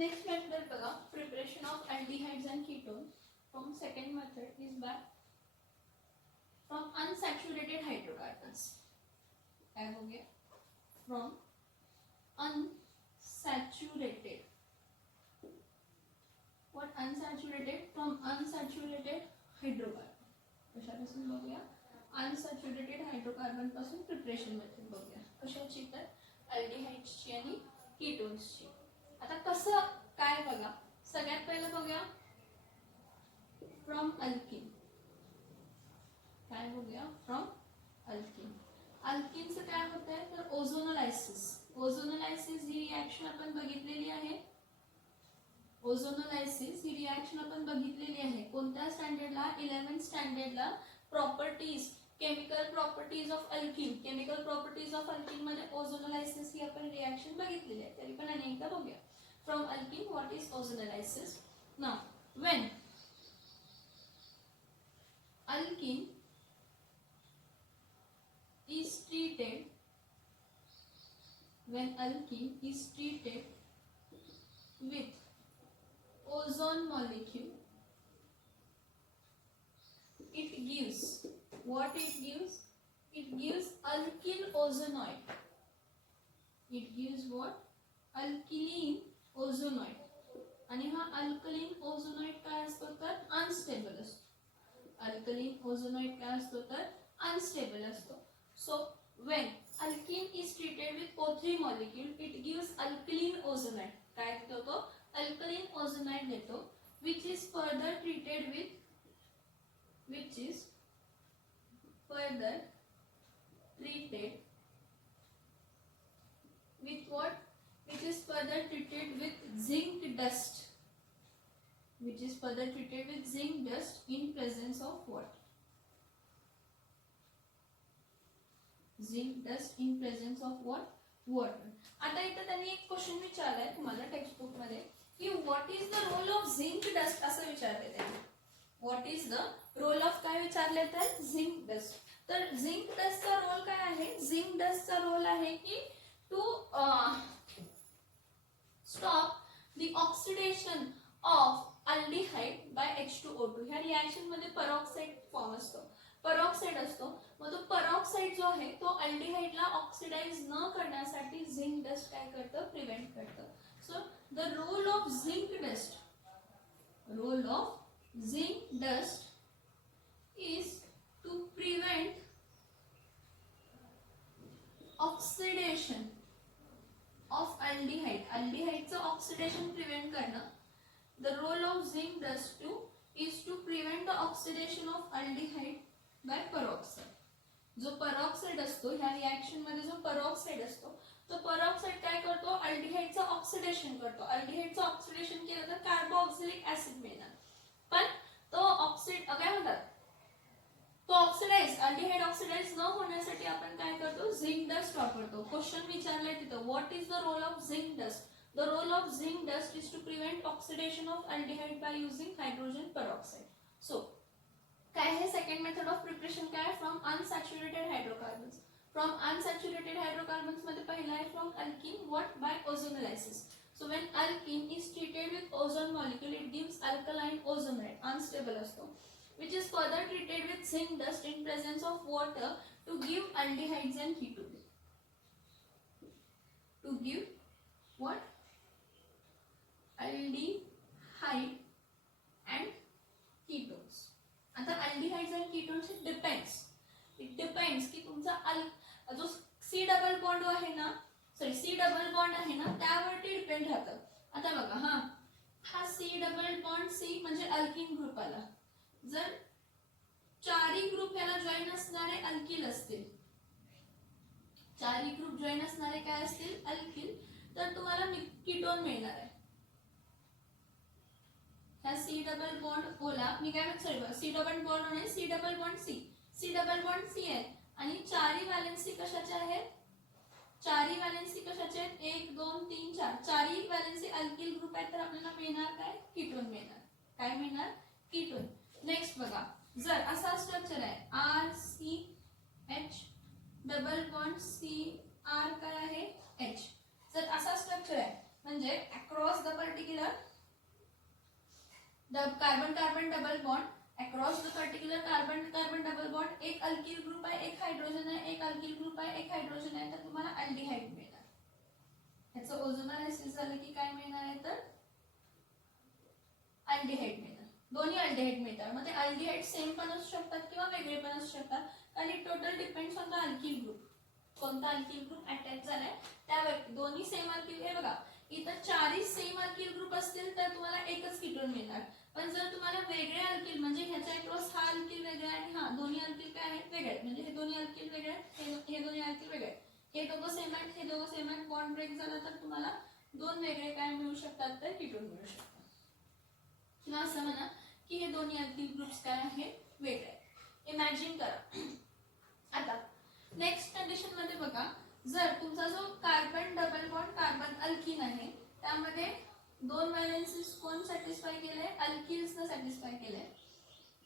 Next method बघा, preparation of aldehydes and ketones from second method is by from unsaturated hydrocarbons. क्या हो गया? From unsaturated. What unsaturated? From unsaturated hydrocarbon. कशापासून बघूया? Unsaturated hydrocarbon पासून preparation method बघूया. कशाची तर aldehydes ची आणि ketones ची. आता कसं काय बघा, सगळ्यात पहिलं बघूया फ्रॉम अल्किन. काय बघूया? From alkene. अल्किनचं काय होतंय तर ओझोनोलायसिस. ओझोनोलायसिस ही रिॲक्शन आपण बघितलेली आहे. ओझोनोलायसिस ही रिॲक्शन आपण बघितलेली आहे. कोणत्या स्टँडर्डला? 11th स्टँडर्डला. Properties, chemical properties of alkene. Chemical properties of alkene मध्ये ओझोनोलायसिस ही आपण रिॲक्शन बघितलेली आहे. तरी पण अनेकदा बघूया. From alkene, what is ozonolysis? Now, when alkene is treated, with ozone molecule, it gives what? It gives alkyl ozonoid. It gives what? Alkyline ओझोनॉइड. आणि हा अल्कलीन ओझोनॉइड काय असतो तर अनस्टेबल असतो. अल्कलीन ओझोनॉइड काय असतो तर अनस्टेबल असतो. So when alkene is treated with O3 molecule, it gives alkaline ozonide. काय देतो तो? अल्कलीन ओझोनॉइड देतो, which is further treated with what? Which is further treated with zinc dust. In presence of what? Zinc dust in presence of what? Water. आता इथे त्यांनी एक question विचारलाय तुम्हाला textbook मध्ये की what is the role of zinc dust असं विचारले त्यांनी. What is the role of काय विचारले तर झिंक डस्ट. तर झिंक डस्टचा रोल काय आहे? झिंक डस्टचा रोल आहे की to stop the oxidation of aldehyde by H2O2. ह्या रिएक्शन मध्ये peroxide फॉर्म असतो. peroxide असतो. मग तो peroxide जो आहे तो aldehyde ला ऑक्सिडाइज न करण्यासाठी झिंक डस्ट काय करतं? प्रिव्हेंट करतं. So the role of zinc dust is to prevent oxidation of aldehyde. Aldehydeचं ऑक्सिडेशन प्रिव्हेंट करणं. The role of zinc dust is to prevent the oxidation of aldehyde by peroxide. जो peroxide असतो ह्या reaction मध्ये जो peroxide असतो तो peroxide काय करतो? aldehydeचं ऑक्सिडेशन करतो. aldehydeचं ऑक्सिडेशन केलं तर कार्बोक्सिलिक ऍसिड मिळणार. पण तो काय म्हणतात? तो अल्डिहाइड ऑक्सिडाइज न होण्यासाठी आपण काय करतो? झिंक डस्ट वापरतो. क्वेश्चन विचारलाय तिथं what is the role of zinc dust? The role of zinc dust is to prevent oxidation of aldehyde by using hydrogen peroxide. So काय हे सेकंड मेथड ऑफ प्रिपरेशन काय? From unsaturated hydrocarbons. From unsaturated hydrocarbons मध्ये पहिला आहे from alkene. What? By ozonolysis. So when alkene is treated with ozone molecule, it gives alkaline ozonide. Unstable असतो. Which is further treated with zinc dust in presence of water to give aldehydes and ketones. To give what? Aldehyde and ketones. आता aldehydes and ketones it depends. की तुमचा जो C double bond आहे ना, त्यावरती depend राहतं. आता बघा हा C डबल बॉन्ड C म्हणजे अल्किन ग्रुप आला. जर चारही ग्रुप याला जॉईन असणारे अल्किल असतील, काय असतील? अल्किल, तर तुम्हाला कीटोन मिळणार आहे. ह्या C डबल बॉन्ड ओला मी काय म्हणतो? C डबल बॉन्ड आणि C डबल बॉन्ड C आहे आणि चारही व्हॅलेन्सी कशाचे आहेत? 1 2 3 4 चारही व्हॅलेन्सी अल्किल ग्रुप आहेत. तर आपल्याला मिळणार काय? कीटोन मिळणार. काय मिळणार? कीटोन. नेक्स्ट बघा, जर असा स्ट्रक्चर आहे RCH डबल बॉन्ड CR काय आहे? H. जर असा स्ट्रक्चर आहे म्हणजे म्हणजे across the particular carbon carbon double bond across the particular carbon carbon double bond एक अल्किल ग्रुप आहे, एक हायड्रोजन आहे, एक अल्किल ग्रुप आहे, एक हायड्रोजन आहे, तर तुम्हाला अल्डिहाइड मिळणार. ह्याचं ओझोनलायसिस झालं की काय मिळणार आहे तर अल्डिहाइड मिळणार. दोन्ही अल्डिहाइड मिळतात. मग ते अल्डिहाइड सेम पण असू शकतात किंवा वेगळे पण असू शकतात आणि total depends on the alkyl group. कोणता अल्किल ग्रुप अटॅच झालाय त्यावर. दोन्ही सेम अल्किल हे बघा इथं चारही सेम अल्किल ग्रुप असतील तर तुम्हाला एकच कीटोन मिळणार. पण जर तुम्हाला वेगळे अल्किल म्हणजे ह्याच्या अक्रॉस हा अल्किल वेगळा आणि हा दोन्ही अल्किल काय आहेत वेगळे म्हणजे हे दोन्ही अल्किल वेगळे हे दोन्ही अल्किल वेगळे हे दोघं सेम आहेत हे दोघं सेम आहेत बॉन्ड ब्रेक झाला तर तुम्हाला दोन वेगळे काय मिळू शकतात तर कीटोन मिळू शकतात. किंवा असं म्हणा की हे दोन्ही अल्किल ग्रुप्स काय आहेत वेगळे. इमॅजिन करा. आता नेक्स्ट कंडिशन मध्ये बघा जर तुमचा जो carbon double bond carbon alkene आहे त्यामध्ये दोन व्हॅलेन्सीज कोण सॅटिस्फाय केले अल्किल्सने सॅटिस्फाय केले.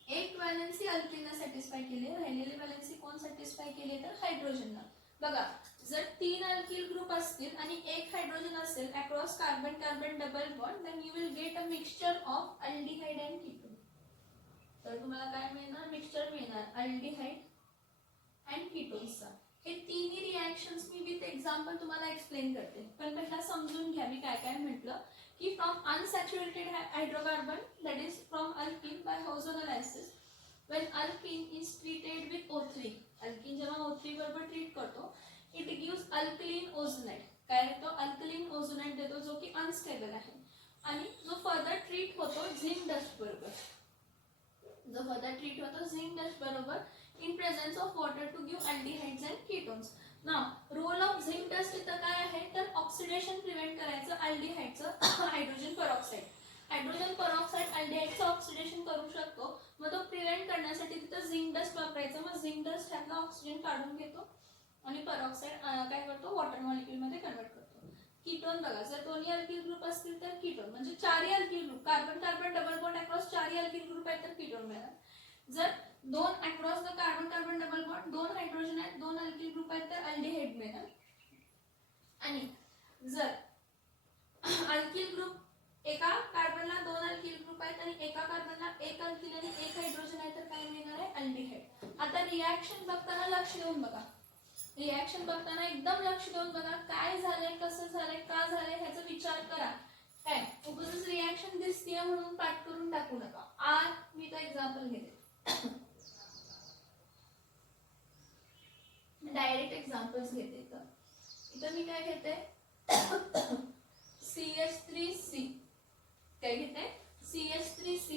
एक व्हॅलेन्सी अल्किलने सॅटिस्फाय केले राहिलेली व्हॅलेन्सी कोण सॅटिस्फाय केले तर हायड्रोजनने. बघा जर तीन अल्किल ग्रुप असतील आणि एक हायड्रोजन असेल across carbon carbon double bond then you will get a mixture of aldehyde and ketone. तर तुम्हाला काय मिळणार मिक्सचर मिळणार अल्डिहाइड अँड कीटोन्सचा. हे तिन्ही रिएक्शन्स मी विथ एक्झाम्पल तुम्हाला एक्सप्लेन करते पण पहिला समजून घ्या मी काय काय म्हटलं की from unsaturated hydrocarbon that is from alkene by ozonolysis when alkene is treated with O3 alkene जेव्हा O3 बरोबर ट्रीट करतो it gives alkaline ozonate. काय देतो अल्कलीन ओझोनाइट देतो जो की अनस्टेबल आहे आणि जो फर्दर ट्रीट होतो झिंक डस्ट बरोबर. जो फर्दर ट्रीट होतो झिंक डस्ट बरोबर in presence of water to give aldehydes and ketones. Now role of zinc dust इथं काय आहे तर ऑक्सिडेशन प्रिव्हेंट करायचं अल्डिहाइडचं हायड्रोजन पेरॉक्साइड. हायड्रोजन पेरॉक्साइड अल्डिहाइडचं ऑक्सिडेशन करू शकतो मग तो प्रिव्हेंट करण्यासाठी तिथं झिंक डस्ट वापरायचं. मग झिंक डस्ट ह्यातला ऑक्सिजन काढून घेतो आणि पेरॉक्साइड काय करतो वॉटर मॉलिक्यूल मध्ये कन्वर्ट करतो. कीटोन बघा जर दोन्ही अल्किल ग्रुप असतील तर कीटोन म्हणजे चारही alkyl group carbon carbon double bond across चारही अल्किल ग्रुप आहेत तर कीटोन मिळणार. जर दोन across the carbon carbon double bond दोन हायड्रोजन आहेत दोन अल्किल ग्रुप आहेत तर अल्डिहाइड मिळणार. आणि जर अल्किल ग्रुप एका कार्बनला दोन अल्किल ग्रुप आहेत आणि एका कार्बनला एक अल्किल आणि एक हायड्रोजन आहे तर काय मिळणार आहे अल्डिहाइड. आता रिएक्शन बघताना लक्ष देऊन बघा. रिएक्शन बघताना एकदम लक्ष देऊन बघा काय झालंय कसं झालंय का झालंय ह्याचा विचार करा. काय उगाच रिएक्शन दिसतीये म्हणून पाठ करून टाकू नका. आर मी तो एक्झाम्पल घेते डायरेक्ट एक्झाम्पल्स घेते. इथं मी काय घेते CH3C काय घेते CH3C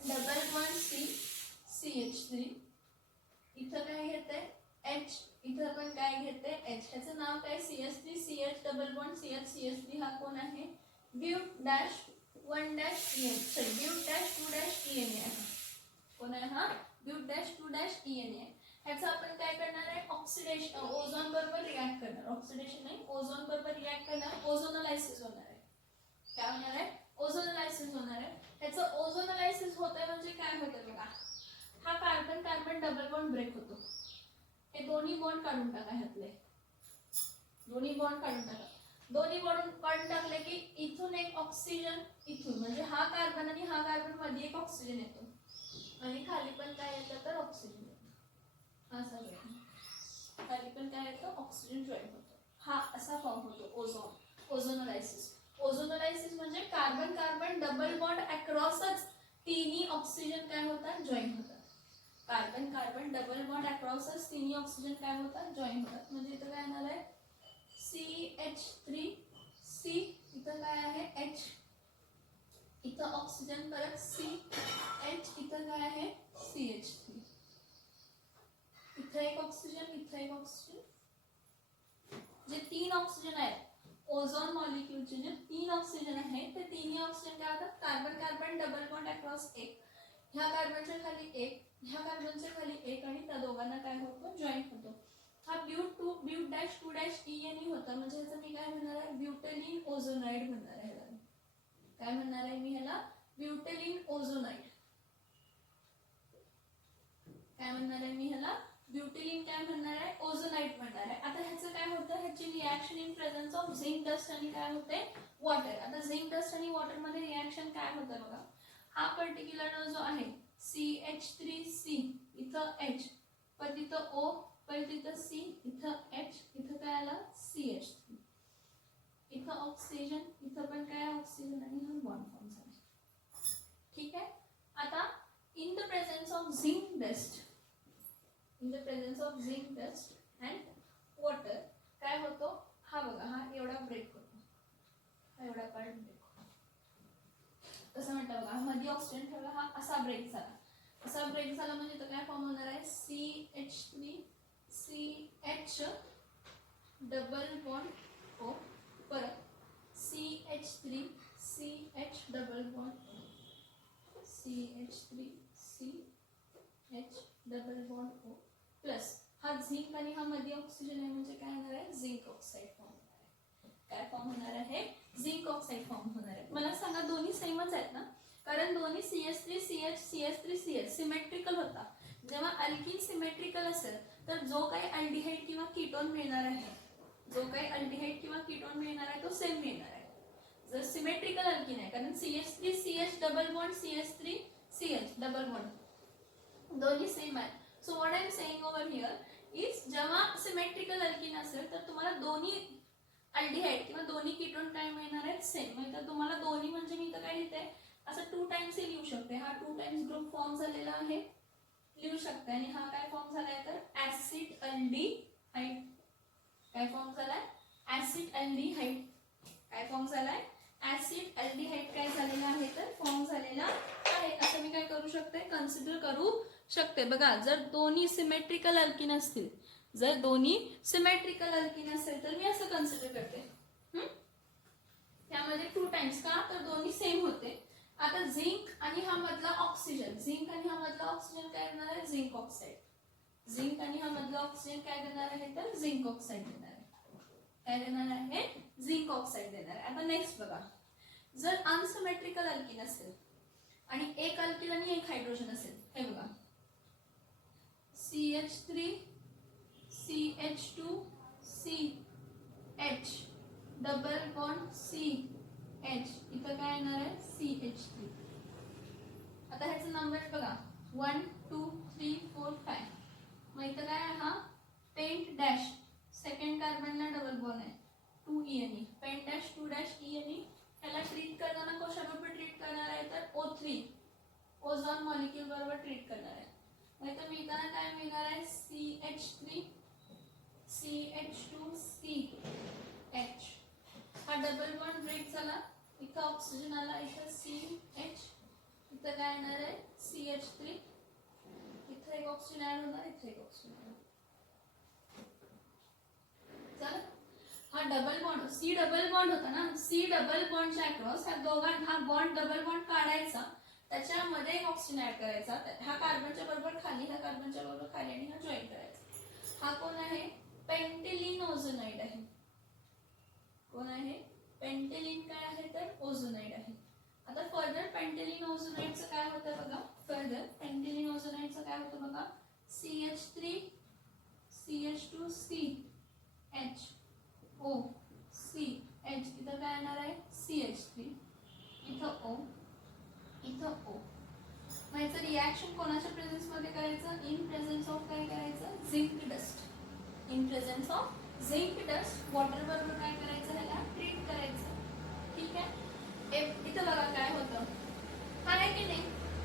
double bond C CH3 इथं काय घेते H इथं पण काय घेते H. ह्याचं नाव काय CH3 CH double bond CH CH3 हा कोण आहे but dash 1 dash EN sorry but dash 2 dash ENA आहे. कोण आहे हा ब्यूट डॅश 2 डॅश ENA. ह्याचं आपण काय करणार आहे ऑक्सिडेशन ओझोन बरोबर रिएक्ट करणार. ऑक्सिडेशन नाही ओझोन बरोबर रिएक्ट करणार ओझोनोलायसिस होणार आहे. काय होणार आहे ओझोनोलायसिस होणार आहे. ह्याचं ओझोनोलायसिस होतंय म्हणजे काय होतं बघा हा carbon carbon double bond break होतो. हे दोन्ही बॉन्ड काढून टाका ह्यातले दोन्ही बॉन्ड काढून टाका. दोन्ही बॉन्ड काढून टाकले की इथून एक ऑक्सिजन इथून म्हणजे हा कार्बन आणि हा कार्बन मध्ये एक ऑक्सिजन येतो आणि खाली पण काय येतं तर ऑक्सिजन येतो. असा खाली पण काय येतं ऑक्सिजन जॉईन होतो. हा असा फॉर्म होतो ओझोनोलायसिस. ओझोनोलायसिस म्हणजे कार्बन कार्बन डबल बॉन्ड अक्रॉसच तिन्ही ऑक्सिजन काय होतात जॉईन होतात. कार्बन कार्बन डबल बॉन्ड अक्रॉसच तिन्ही ऑक्सिजन काय होतात जॉईन होतात. म्हणजे इथं काय येणार आहे CH3C इथं काय आहे H इथं ऑक्सिजन परत CH इथं काय आहे CH3 इथं एक ऑक्सिजन इथं एक ऑक्सिजन. जे तीन ऑक्सिजन आहेत ओझोन मॉलिक्यूलचे जे तीन ऑक्सिजन आहेत ते तिन्ही ऑक्सिजन काय होतात carbon carbon double bond across एक ह्या कार्बनच्या खाली एक ह्या कार्बनच्या खाली एक आणि त्या दोघांना काय होतो जॉईन होतो. हा ब्यूट डॅश 2 डॅश ENE होता म्हणजे ह्याचं मी काय म्हणणार आहे ब्यूटेलिन ओझोनाइड म्हणणार आहे. काय म्हणणार आहे मी ह्याला ब्यूटेलिन ओझोनाइड. काय म्हणणार आहे मी ह्याला ब्युटिलिन काय म्हणणार आहे, ओझोनाइट म्हणणार आहे. आता ह्याचं काय होतं, ह्याची reaction in presence of zinc dust आणि काय होते, वॉटर. आता झिंक डस्ट आणि वॉटर मध्ये रिॲक्शन काय होतं बघा. हा पर्टिक्युलर जो आहे CH3C, इथं H, परत इथं O, परत इथं C, इथं H, इथं काय आलं CH3, इथं ऑक्सिजन, इथं पण काय ऑक्सिजन आणि हा बॉन्ड फॉर्म झाला. ठीक आहे. आता in the presence of zinc dust, in the presence of zinc dust and water काय होतो, हा बघा हा एवढा ब्रेक होतो, हा एवढा पार्ट ब्रेक होतो. कसं म्हणतात बघा, मध्ये ऑक्सिजन ठेवला, हा असा ब्रेक झाला. असा ब्रेक झाला म्हणजे तर काय फॉर्म होणार आहे, CH3CH डबल बॉन्ड O, परत CH3CH double bond CH3CH double bond O plus हा झिंक आणि हा मध्ये ऑक्सिजन आहे म्हणजे काय होणार आहे, झिंक ऑक्साईड फॉर्म होणार आहे. काय फॉर्म होणार आहे, झिंक ऑक्साईड फॉर्म होणार आहे. मला सांगा दोन्ही सेमच आहेत ना, कारण दोन्ही CH3CH सिमेट्रिकल होता. जेव्हा अल्किन सिमेट्रिकल असेल तर जो काही अल्डिहाइड किंवा कीटोन मिळणार आहे, जो काही अल्डिहाइड किंवा कीटोन मिळणार आहे तो सेम मिळणार आहे. जर सिमेट्रिकल अल्किन आहे, कारण CH3CH double bond CH3CH double bond दोन्ही सेम आहे. So what I am saying over here is, जेव्हा सिमेट्रिकल अल्किन असेल तर तुम्हाला दोन्ही अल्डिहाइड किंवा दोन्ही कीटोन काय मिळणार आहेत, सेम. म्हणजे तुम्हाला दोन्ही म्हणजे मी तर काय लिहिते, असं 2 टाइम्स हे लिहू शकते. हा 2 टाइम्स ग्रुप फॉर्म झालेला आहे, लिहू शकते. आणि हा काय फॉर्म झालाय तर ऍसिड अल्डिहाइड. काय फॉर्म झालाय, ऍसिड अल्डिहाइड. काय फॉर्म झालाय, ऍसिड अल्डिहाइड काय झालेला आहे तर फॉर्म झालेला आहे. असं मी काय करू शकते, कन्सिडर करू शकते. बघा जर दोन्ही सिमेट्रिकल अल्किन असतील, जर दोन्ही सिमेट्रिकल अल्किन असेल तर मी असं कन्सिडर करते. त्यामध्ये 2 टाइम्स का तर दोन्ही सेम होते. आता झिंक आणि हा मधला ऑक्सिजन, झिंक आणि हा मधला ऑक्सिजन काय करणार आहे, झिंक ऑक्साईड. झिंक आणि हा मधला ऑक्सिजन काय देणार आहे तर झिंक ऑक्साईड देणार आहे. काय देणार आहे, झिंक ऑक्साईड देणार आहे. आता नेक्स्ट बघा, जर अनसिमेट्रिकल अल्किन असेल आणि एक अल्किन आणि एक हायड्रोजन असेल, हे बघा CH3 CH2 CH double bond CH, इथं काय येणार आहे CH3. आता ह्याचं नंबर बघा 1 2 3 4 5. मग इथं काय आहे, हा पेंट डॅश, सेकंड कार्बनला डबल बॉन्ड आहे 2 E आणि पेंट डॅश 2 डॅश E आणि त्याला ट्रीट करताना कशाबरोबर ट्रीट करणार आहे तर O3, ओझोन मॉलिक्यूल बरोबर ट्रीट करणार आहे. मग इथं मिळताना काय मिळणार आहे CH3 CH2 CH. हा डबल बॉन्ड ब्रेक झाला, इथं ऑक्सिजन आला, इथं CH, इथं काय येणार आहे CH3, इथं एक ऑक्सिजन ऍड होणार, इथं एक ऑक्सिजन ऍड होणार. हा double bond C double bond होता ना, C डबल बॉन्डच्या अक्रॉस ह्या दोघांना हा बॉन्ड डबल बॉन्ड काढायचा, त्याच्यामध्ये एक ऑक्सिजन ऍड करायचा, हा कार्बनच्या बरोबर खाली, हा कार्बनच्या बरोबर खाली आणि हा जॉईन करायचा. हा कोण आहे, पेंटेलिन ओझोनाइड आहे. कोण आहे, पेंटेलिन काय आहे तर ओझोनाइड आहे. आता फर्दर पेंटेलिन ओझोनाइडचं काय होतं बघा, फर्दर पेंटेलिन ओझोनाइडचं काय होतं बघा, CH3 CH2 CH O CH, इथं काय येणार आहे CH3, इथं O, इथं O. मग याचं रिॲक्शन कोणाच्या प्रेझेन्स मध्ये करायचं, इन प्रेझेन्स ऑफ काय करायचं, zinc dust. In presence of zinc dust water बरोबर काय करायचं, ह्याला ट्रीट करायचं. ठीक आहे. इथं बघा काय होतं, हा आहे की नाही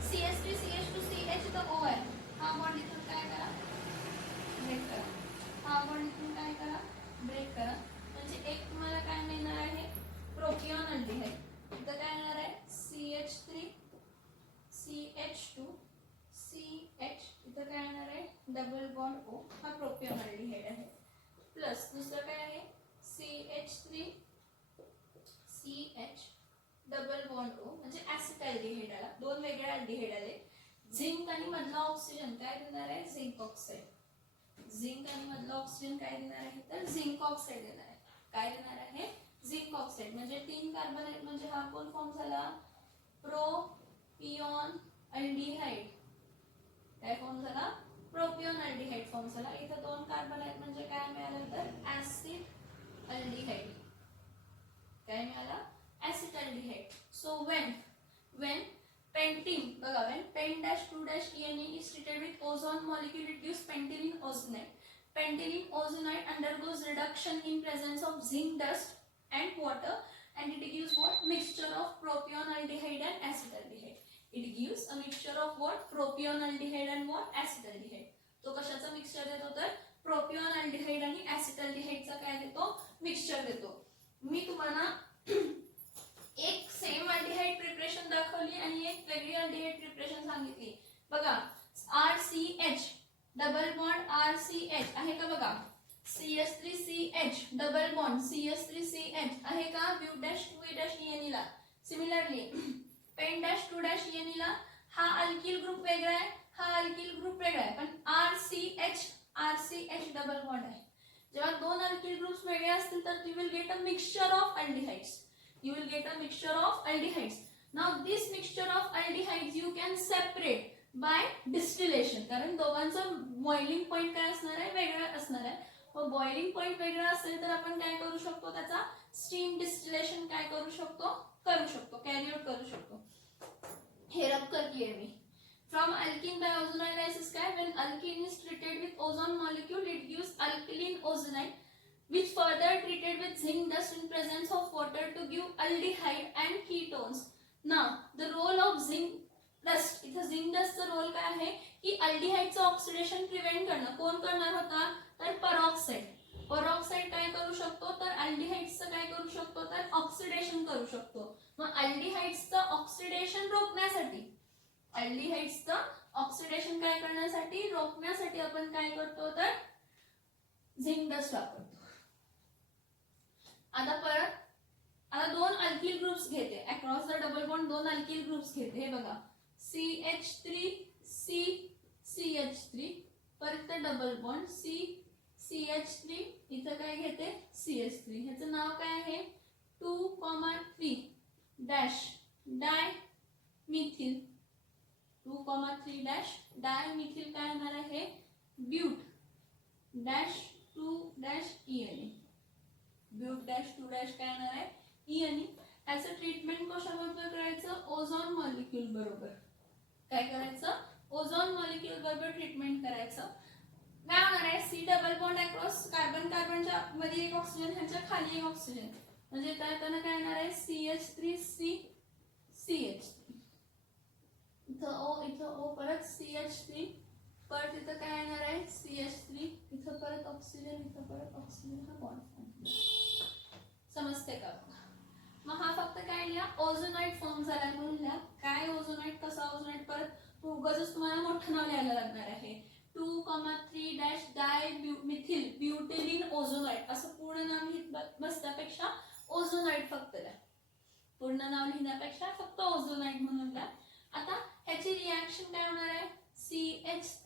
CH3 CH2 CH, इथं O आहे, हा बॉन्ड इथून काय करा ब्रेक करा, हा बॉन्ड इथून काय करा ब्रेक करा. म्हणजे एक तुम्हाला काय मिळणार आहे, प्रोपिऑन अल्डिहाइड. इथं काय येणार आहे CH3 CH2 CH, इथं काय येणार आहे डबल बॉन्ड O, हा प्रोपिऑन अल्डिहाइड आहे. प्लस दुसरं काय आहे CH3 CH double bond O, म्हणजे ऍसिड अल्डिहाइड आला, 2 वेगळे अल्डिहाइड आले. झिंक आणि मधला ऑक्सिजन काय देणार आहे, झिंक ऑक्साईड. झिंक आणि मधला ऑक्सिजन काय देणार आहे तर झिंक ऑक्साईड देणार आहे. काय देणार आहे, झिंक ऑक्साईड. म्हणजे 3 कार्बन आहेत, म्हणजे हा कोण फॉर्म झाला, प्रोपिऑन अल्डिहाइड. काय फॉर्म झाला, प्रोपिओनल्डिहाइड फॉर्म झाला. इथं 2 कार्बन आहेत म्हणजे काय मिळालं तर ऍसिड अल्डिहाइड. काय मिळालं ऍसिटल्डिहाइड. सो when pentene बघा when pen-2-ene is treated with ozone molecule it gives pentylene ozonate. Pentylene ozonate undergoes reduction in presence of zinc dust and water and it gives what mixture of propionaldehyde and acetaldehyde. It gives a mixture of what propionaldehyde and what acetaldehyde. तो कशाचा mixture देतो तर प्रोपिओनल्डिहाइड आणि ऍसिटल्डिहाइडचा काय देतो mixture देतो. मी तुम्हाला एक सेम अल्डिहाइड प्रिपरेशन दाखवली आणि एक वेगळी अल्डिहाइड प्रिपरेशन सांगितली. बघा RCH डबल बॉन्ड RCH आहे का बघा. CH3CH डबल बॉन्ड CH3CH आहे का ब्यूट-2-ene ला. सिमिलरली पेन-2-ene ला हा अल्किल ग्रुप वेगळा आहे, हा अल्किल ग्रुप वेगळा आहे, पण RCH डबल बॉन्ड आहे. जेव्हा 2 अल्किल ग्रुप्स वेगळे असतील तर you will get a mixture of aldehydes. You will get a mixture of aldehydes. Now this mixture of aldehydes you can separate by distillation. कारण दोघांचा बॉइलिंग पॉइंट काय असणार आहे वेगळा असणार आहे. व बॉइलिंग पॉइंट वेगळा असेल तर आपण काय करू शकतो त्याचा स्टीम डिस्टिलेशन काय करू शकतो कॅरी आउट करू शकतो. हे रब करतीये मी. From alkene by ozonolysis काय when alkene is treated with ozone molecule it gives alkaline ozonate which further treated with zinc dust in presence of water to give aldehyde and ketones. Now the role of zinc dust, इथे zinc dust चा role काय आहे की अल्डिहाइडचं oxidation prevent करणं. कोण करणार होता तर परॉक्साइड. परॉक्साइड काय करू शकतो तर अल्डिहाइड्सचं काय करू शकतो तर ऑक्सिडेशन करू शकतो. मग अल्डिहाइड्सचं ऑक्सिडेशन काय करण्यासाठी रोखण्यासाठी आपण काय करतो तर झिंक डस्ट वापरतो. आता 2 अल्किल ग्रुप्स घेते across the double bond 2 alkyl groups घेते. हे बघा CH3CCH3 परत डबल बॉन्ड CCH3 इथं काय घेते CH3. ह्याचं नाव काय आहे 2,3 डॅश डायमिथिल 2,3 डॅश डायमिथिल काय होणार आहे ब्यूट-2-ene ब्यूट-2- काय येणार आहे ene. ऍज अ ट्रीटमेंट कशाबरोबर करायचं ओझोन मॉलिक्यूल बरोबर. काय करायचं ओझोन मॉलिक्यूल बरोबर ट्रीटमेंट करायचं. काय होणार आहे C डबल बॉन्ड अक्रॉस कार्बनच्या मध्ये एक ऑक्सिजन ह्याच्या खाली एक ऑक्सिजन म्हणजे त्यानं काय येणार आहे CH3CCH3 इथं O परत CH3 परत इथं काय येणार आहे CH3 इथं परत ऑक्सिजन हा बॉन्ड समजते का. मग हा फक्त काय लिहा ओझोनाइड फॉर्म झाला म्हणून लिहा. काय ओझोनाइड कसा ओझोनाइड परत उगाच तुम्हाला मोठं नाव लिहायला लागणार आहे 2,3 डॅश डायमिथिल ब्युटिलिन ओझोनाइड असं पूर्ण नाव लिहित बसण्यापेक्षा ओझोनाइड फक्त लिहा. पूर्ण नाव लिहिण्यापेक्षा फक्त ओझोनाइड म्हणून लिहा. आता ह्याची रिॲक्शन काय होणार आहे CH3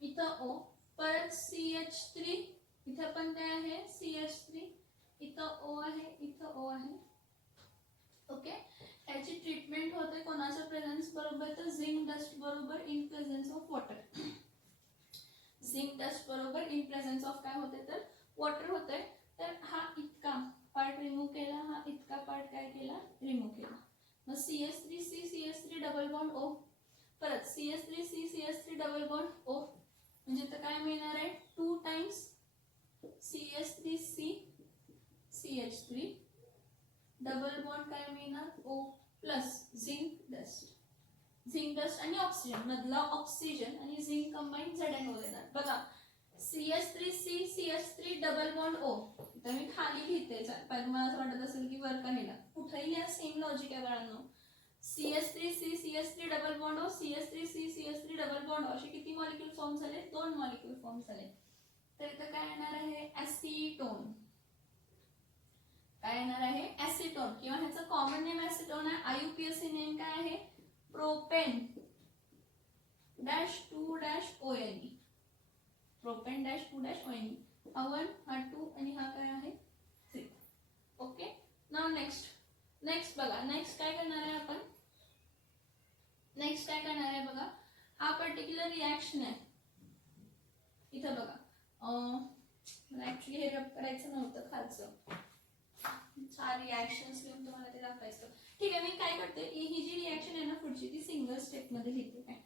इथं O परत CH3 इथं पण काय आहे CH3 इथं O आहे ओके. ह्याची ट्रीटमेंट होते कोणाच्या प्रेझेन्स बरोबर तर झिंक डस्ट बरोबर in presence of water. Zinc dust बरोबर इन प्रेझेन्स ऑफ काय होते तर वॉटर होते. तर हा इतका पार्ट रिमूव्ह केला, हा इतका पार्ट काय केला रिमूव्ह केला. मग CH3C डबल बॉन्ड O परत CH3C डबल बॉन्ड O म्हणजे तर काय मिळणार आहे 2 टाइम्स CH3CH3 डबल बॉन्ड काय मिळणार O प्लस झिंक डस्ट आणि ऑक्सिजन मधला ऑक्सिजन आणि झिंक कंबाईन ZnO देणार. बघा CH3C डबल बॉन्ड O तर मी खाली लिहिते मला असं वाटत असेल की वर का लिहिला कुठेही लिहा सेम लॉजिक आहे बाळांनो. CH3C double bond O CH3C double bond O असे किती मॉलिक्यूल फॉर्म झाले 2 मॉलिक्यूल फॉर्म झाले. तर इथं काय येणार आहे ऍसिटोन. काय येणार आहे ऍसिटोन किंवा ह्याचं कॉमन नेम ऍसिटोन आहे. IUPAC नेम काय आहे प्रोपेन-2-ONE प्रोपेन-2-ONE. हा 1 हा 2 आणि हा काय आहे 3. ओके. नाउ नेक्स्ट बघा नेक्स्ट काय करणार आहे बघा अप करायचं नव्हतं खालचं, 4 रिॲक्शन्स लिहून तुम्हाला ते दाखवायचं. ठीक आहे, मी काय करते, ही जी रिॲक्शन आहे ना पुढची ती सिंगल स्टेपमध्ये लिहिते. काय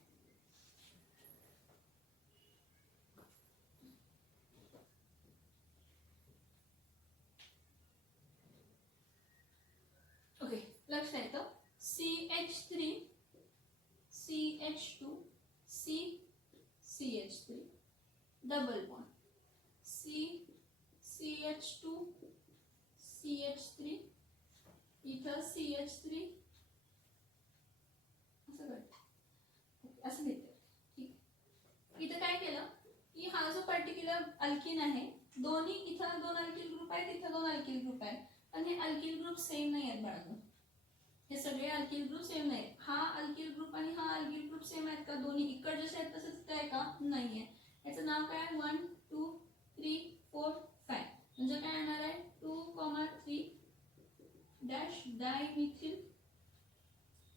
ओके, लक्षात येतं. CH3 CH2 CH3 double bond, CH2 CH3 इथं CH3 असं घेते. ठीक, इथं काय केलं की हा जो पर्टिक्युलर अल्किन आहे, दोन्ही इथं 2 अल्किल ग्रुप आहेत, इथं 2 अल्किल ग्रुप आहेत, पण हे अल्किल ग्रुप सेम नाही आहेत बाळांनो. हे सगळे अल्किल ग्रुप सेम नाही. हा अल्किल ग्रुप आणि हा अल्किल ग्रुप सेम आहेत का? दोन्ही इकडे जसे आहेत तसेच काय का? नाहीये. याचं नाव काय? 1 2 3 4 5 म्हणजे काय येणार आहे? 2,3 डॅश डायमिथिल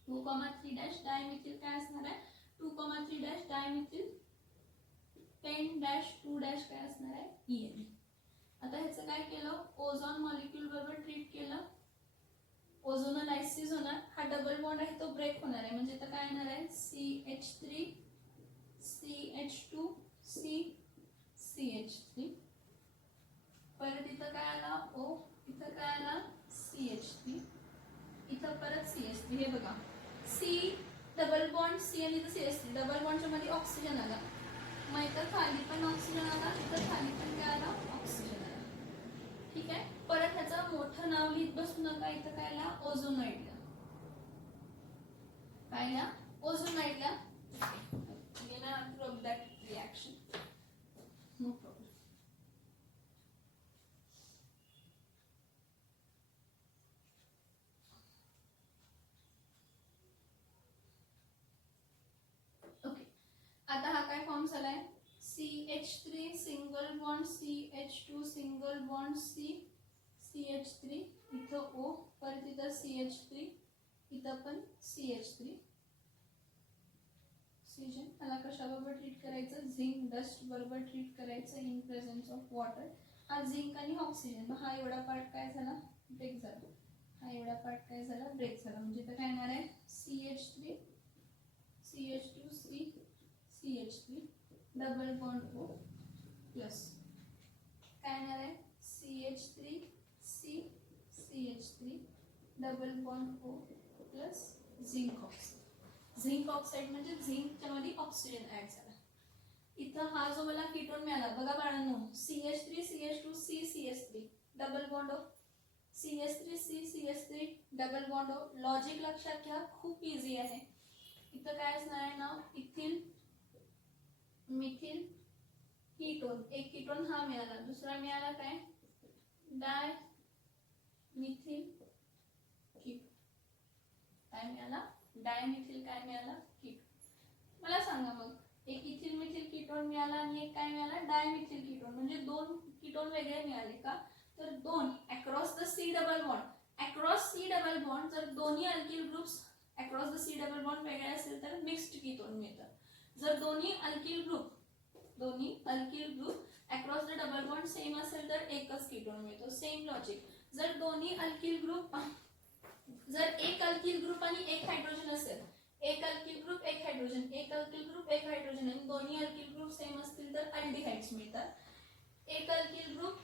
2,3 डॅश डायमिथिल काय असणार आहे? 2,3 डॅश डायमिथिल 10 डॅश 2 डॅश काय असणार आहे? EN. आता ह्याचं काय केलं? ओझोन मॉलिक्यूल बरोबर ट्रीट केलं, ओझोनोलायसिस होणार. हा डबल बॉन्ड आहे तो ब्रेक होणार आहे, म्हणजे इथं काय येणार आहे? CH3 CH2 CH3. परत इथं काय आला? O. इथं काय आला? CH3. इथं परत CH3. हे बघा, C डबल बॉन्ड C आणि इथं CH3 डबल बॉन्डच्या मध्ये ऑक्सिजन आला, मग इथं खाली पण ऑक्सिजन आला, इथं खाली पण काय आला? ऑक्सिजन आला. ठीक आहे, परत ह्याचं मोठं नाव लिहित बसू नका. इथं काय आला? ओझोनाइडला. काय ना? ओझोनाइडला. You know, from that reaction. No problem. Okay, आता हा काय फॉर्म झालाय? CH3 single bond CH2 single bond CH3 इथं O, परत इथं CH3, इथं पण CH3. ऑक्सिजन त्याला कशाबरोबर ट्रीट करायचं? झिंक डस्ट बरोबर ट्रीट करायचं इन प्रेझेन्स ऑफ वॉटर. हा झिंक आणि ऑक्सिजन, मग हा एवढा पार्ट काय झाला? ब्रेक झाला. हा एवढा पार्ट काय झाला? ब्रेक झाला. म्हणजे इथं काय येणार आहे? CH3 CH2 CH3 double bond O plus काय येणार आहे? CH3 CH3 double bond O plus zinc oxide. Zinc oxide म्हणजे झिंकच्या मध्ये ऑक्सिजन ऍड झाला. इथं हा जो मला कीटोन मिळाला बघा बाळांनो, CH3 CH2 CH3 double bond O, CH3 CH3 double bond O. Logic लक्षात घ्या, खूप इझी आहे. इथं काय असणार आहे नाव? Ethyl methyl ketone. एक कीटोन हा मिळाला, दुसरा मिळाला काय? Dimethyl ketone. काय मिळाला? डायमिथिल काय मिळाला? कीटोन. मला सांगा मग, एक इथिल मिथिल कीटोन मिळाला आणि एक काय मिळाला? Dimethyl ketone. म्हणजे 2 कीटोन वेगळे मिळाले का? तर 2 across the C double bond. Across C double bond जर दोन्ही alkyl groups across the C double bond वेगळे असेल तर मिक्स्ड कीटोन मिळतात. जर दोन्ही alkyl group across the double bond same असेल तर एकच कीटोन मिळतो. Same logic. जर दोन्ही अल्किल ग्रुप जर एक अल्किल ग्रुप आणि एक हायड्रोजन असेल, एक अल्किल ग्रुप एक हायड्रोजन, एक अल्किल ग्रुप एक हायड्रोजन आणि दोन्ही अल्किल ग्रुप सेम असतील तर अल्डिहाइड्स मिळतात. एक अल्किल ग्रुप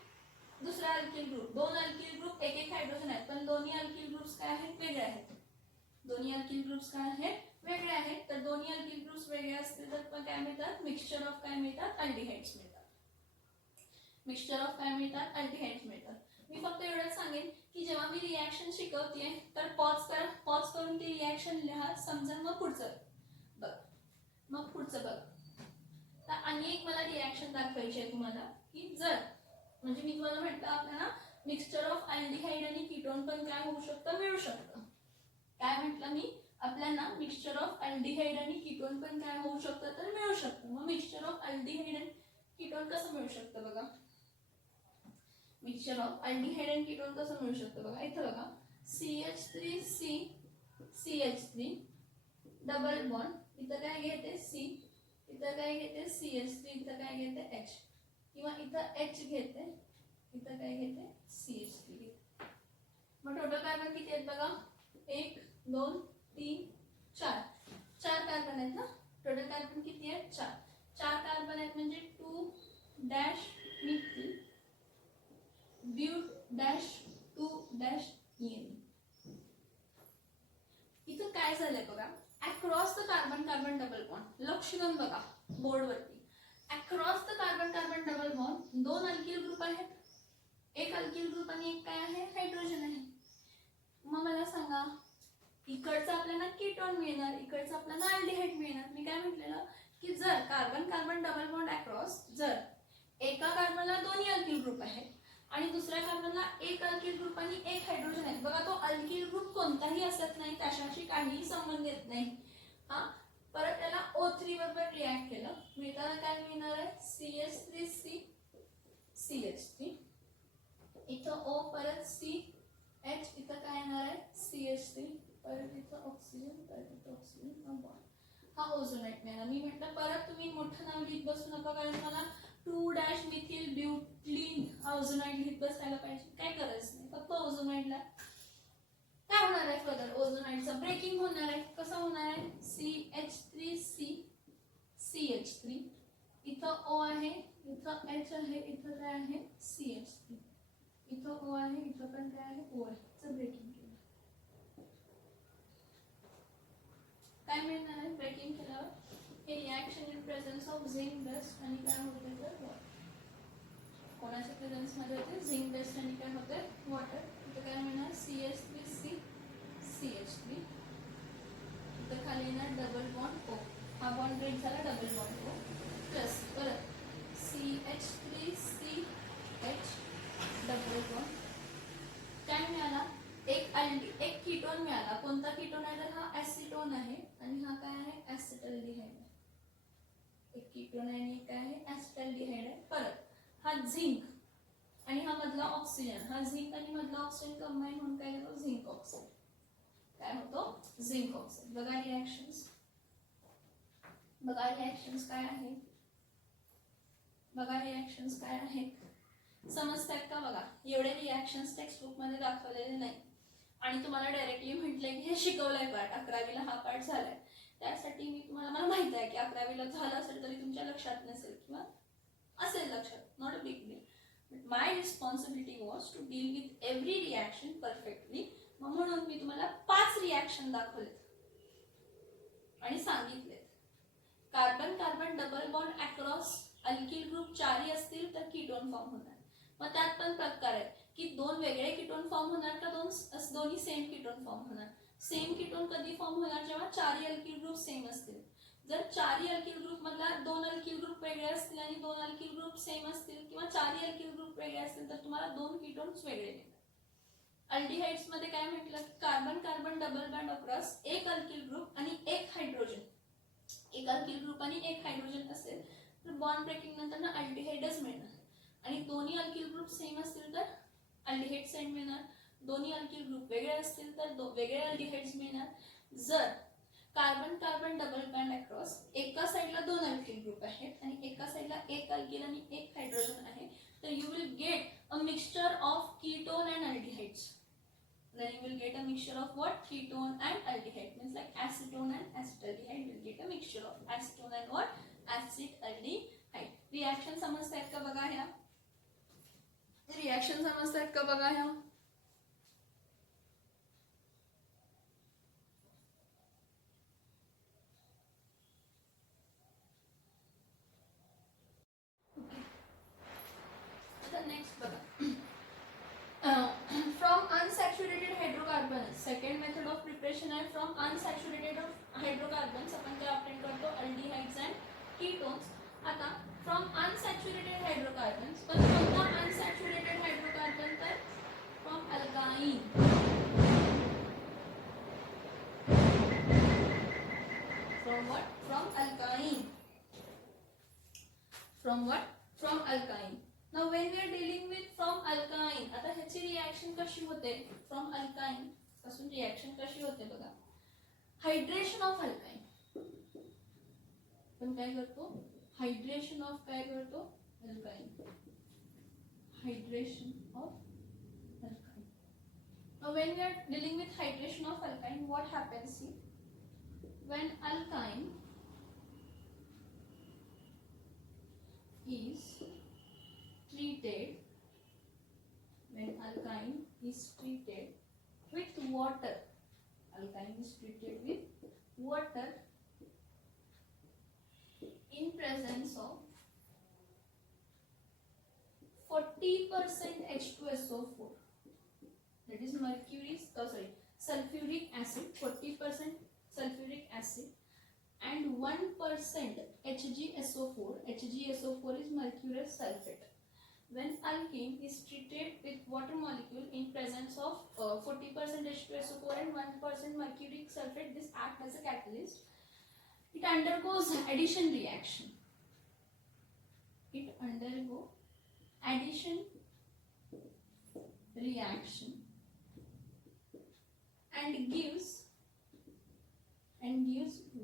दुसरा अल्किल ग्रुप, 2 अल्किल ग्रुप एक एक हायड्रोजन आहेत, पण दोन्ही अल्किल ग्रुप्स काय आहेत? वेगळे आहेत. दोन्ही अल्किल ग्रुप्स काय आहेत? वेगळे आहेत. तर दोन्ही अल्किल ग्रुप्स वेगळे असतील तर काय मिळतात? मिक्सचर ऑफ काय मिळतात? अल्डिहाइड्स मिळतात. मिक्सचर ऑफ काय मिळतात? अल्डिहाइड्स मिळतात. मी फक्त एवढंच सांगेन की जेव्हा मी रिॲक्शन शिकवते तर पॉज करून ती रिॲक्शन लिहा, समजा, मग पुढचं बघ. तर आणि एक मला रिॲक्शन दाखवायची आहे तुम्हाला की जर म्हणजे मी तुम्हाला म्हटलं आपल्याला मिक्सचर ऑफ अल्डिहाइड आणि कीटोन पण काय होऊ शकतं? मिळू शकतं. काय म्हटलं मी? आपल्याला मिक्सचर ऑफ अल्डिहाइड आणि कीटोन पण काय होऊ शकतं? तर मिळू शकतं. मग मिक्सचर ऑफ अल्डिहाइड आणि कीटोन कसं मिळू शकतं? बघा, मिक्सचर ऑफ अल्डिहाइड आणि कीटोन कसं मिळू शकतं? बघा इथं बघा, CH3 CH3 डबल बॉन्ड, इथं काय घेते? C, इथं काय घेते? CH3, इथं काय घेते? H, किंवा इथं H घेते, इथं टोटल कार्बन किती आहेत बघा, 1 2 3 4 4 कार्बन आहेत ना. टोटल कार्बन किती आहेत, 4. 4 कार्बन आहेत म्हणजे 2 dash methyl but dash 2 dash EN. इथं काय झालंय बघा, across the carbon carbon double bond, लक्ष देऊन बघा बोर्ड वरती. Across the carbon carbon double bond 2 alkyl group आहेत, एक अल्किल ग्रुप आणि एक काय आहे, हायड्रोजन आहे. मग मला सांगा, इकडचं आपल्याला कीटोन मिळणार, इकडचं आपल्याला अल्डिहाइड मिळणार. मी काय म्हटलेलं की जर carbon carbon double bond across, जर एका कार्बनला दोन्ही अल्किल ग्रुप आहेत आणि दुसऱ्या कार्बनला एक अल्किल ग्रुप आणि एक हायड्रोजन आहे, बघा तो अल्किल ग्रुप कोणताही असत नाही, त्याच्याशी काहीही संबंध येत नाही. हा, परत त्याला O3 बरोबर रिॲक्ट केलं, मिळताना काय मिळणार आहे, CH3C CH3, इथं O परत CH, इथं काय येणार आहे CH3, परत इथं ऑक्सिजन, परत इथं ऑक्सिजन बॉन्ड. हा ओझोनाइट मिळाला. मी म्हटलं परत तुम्ही मोठं नाव लिहित बसू नका, कारण मला 2 डॅश मिथिल ब्युटलीन ओझोनाइट लिहित बसायला पाहिजे, काय गरज नाही. फक्त ओझोनाइटला काय होणार आहे, फर्दर ओझोनाइटचं ब्रेकिंग होणार आहे. कसं होणार आहे, CH3C CH3, इथं O आहे, इथं H आहे, इथं काय आहे CH3, इथं O आहे, इथं पण काय आहे O आहे, चं ब्रेकिंग केलं. काय मिळणार आहे ब्रेकिंग केल्यावर, हे reaction in presence of zinc dust आणि काय होते तर वॉटर. कोणाच्या प्रेझेन्स मध्ये होते, झिंक डस्ट आणि काय होते वॉटर. इथं काय मिळणार CH3C CH3, इथं खाली येणार डबल बॉन्ड O, हा बॉन्ड ब्रेक झाला, डबल बॉन्ड O प्लस परत CH3CH डबल बॉन्ड. काय मिळाला, एक कीटोन मिळाला. कोणता कीटोन आहे तर हा ऍसिटोन आहे आणि हा काय आहे ऍसिटल्डिहाइड आहे. एक कीटोन आहे आणि काय आहे ऍसिटल्डिहाइड आहे. परत हा झिंक आणि हा मधला ऑक्सिजन, हा झिंक आणि मधला ऑक्सिजन कंबाईन होऊन काय होतो झिंक ऑक्साइड, काय होतो झिंक ऑक्साइड. बघा रिॲक्शन्स, बघा रिॲक्शन्स काय आहे, बघा रिॲक्शन्स काय आहेत, समजतात का. बघा एवढे रिॲक्शन्स टेक्स्ट बुक मध्ये दाखवलेले नाही आणि तुम्हाला डायरेक्टली म्हटलंय की हे शिकवलंय पार्ट, 11वीला हा पार्ट झालाय. त्यासाठी मी तुम्हाला, मला माहित आहे की 11वीला झालं असेल तरी तुमच्या लक्षात नसेल किंवा असेल लक्षात, not a big deal. But my responsibility was to deal with every reaction perfectly. म्हणून मी तुम्हाला 5 रिॲक्शन दाखवलेत आणि सांगितलेत. Carbon carbon double bond across alkyl group 4 असतील तर कीटोन फॉर्म होणार. मग त्यात पण प्रकार आहेत की 2 वेगळे कीटोन फॉर्म होणार का दोन्ही सेम कीटोन फॉर्म होणार. सेम कीटोन कधी फॉर्म होणार, जेव्हा 4 अल्किल ग्रुप सेम असतील. जर 4 अल्किल ग्रुप मधला 2 अल्किल ग्रुप वेगळे असतील आणि 2 अल्किल ग्रुप सेम असतील किंवा 4 अल्किल ग्रुप वेगळे असतील तर तुम्हाला 2 कीटोन्स वेगळे मिळतात. अल्डिहाइड्स मध्ये काय म्हटलं, carbon carbon double bond across एक अल्किल ग्रुप आणि एक हायड्रोजन, एक अल्किल ग्रुप आणि एक हायड्रोजन असेल तर बॉन्ड ब्रेकिंग नंतर ना अल्डिहाइडच मिळणार. आणि दोन्ही अल्किल ग्रुप सेम असतील तर अल्डिहाइड साइड मिळणार. दोन्ही अल्किल ग्रुप वेगळे असतील तर वेगळे अल्डिहाइड्स मिळणार. जर carbon carbon double bond across एका साइडला 2 अल्किल ग्रुप आहेत आणि एका साइडला एक अल्किल आणि एक हायड्रोजन आहे तर you will get a mixture of ketone and aldehydes. Then you will get a mixture of what? Ketone and aldehyde. Means like acetone and acetaldehyde will get a mixture of acetone and what? Acetaldehyde. Reaction समजतायत का बघा ह्या? Reaction समजतात का बघा ह्या? आता next बघा, from unsaturated hydrocarbons, second method of preparation आहे फ्रॉम अनसॅच्युरेटेड हायड्रोकार्बन्स. आपण काय ऑप्टेन करतो अल्डिहाइड्स अँड कीटोन्स. आता फ्रॉम अनसॅच्युरेटेड हायड्रोकार्बन्स, पण कोणता अनसॅच्युरेटेड हायड्रोकार्बन तर from alkyne. From what? From alkyne. From what? From alkyne. Now when we are dealing with from alkyne, आता ह्याची रिॲक्शन कशी होते, फ्रॉम अल्काइन पासून रिॲक्शन कशी होते बघा, हायड्रेशन ऑफ अल्काइन. पण काय करतो, हायड्रेशन ऑफ काय करतो alkyne, hydration of alkyne. Now when we are dealing with hydration of alkyne, what happens? See, when alkyne is treated, when alkyne is treated with water, alkyne is treated with water in presence of 40% H2SO4, that is sulfuric acid, 40% sulfuric acid and 1% HgSO4. HgSO4 is mercurous sulfate. When alkene is treated with water molecule in presence of 40% H2SO4 and 1% mercuric sulfate, this acts as a catalyst. It undergoes addition reaction. It undergoes addition reaction and gives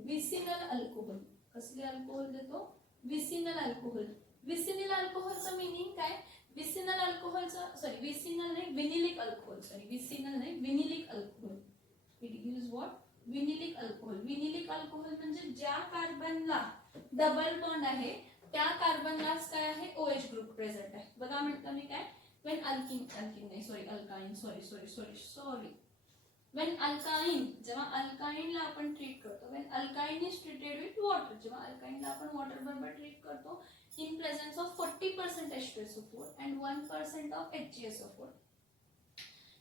vicinal alcohol. कसले alcohol देतो? Vicinal alcohol. Vicinal अल्कोहोलचं meaning काय? Vicinal अल्कोहोलचं vicinal नाही vinylic alcohol, vicinal नाही vinylic alcohol. It gives what? Vinylic alcohol. Vinylic alcohol म्हणजे ज्या कार्बनला double bond आहे त्या कार्बनलाच काय आहे? OH ग्रुप प्रेझेंट आहे. बघा म्हटलं मी काय? when alkyne, जेव्हा alkyne ला आपण ट्रीट करतो, when alkyne is treated with water, जेव्हा alkyne ला आपण water बरोबर ट्रीट करतो in presence of 40% H2SO4 and 1% of HgSO4,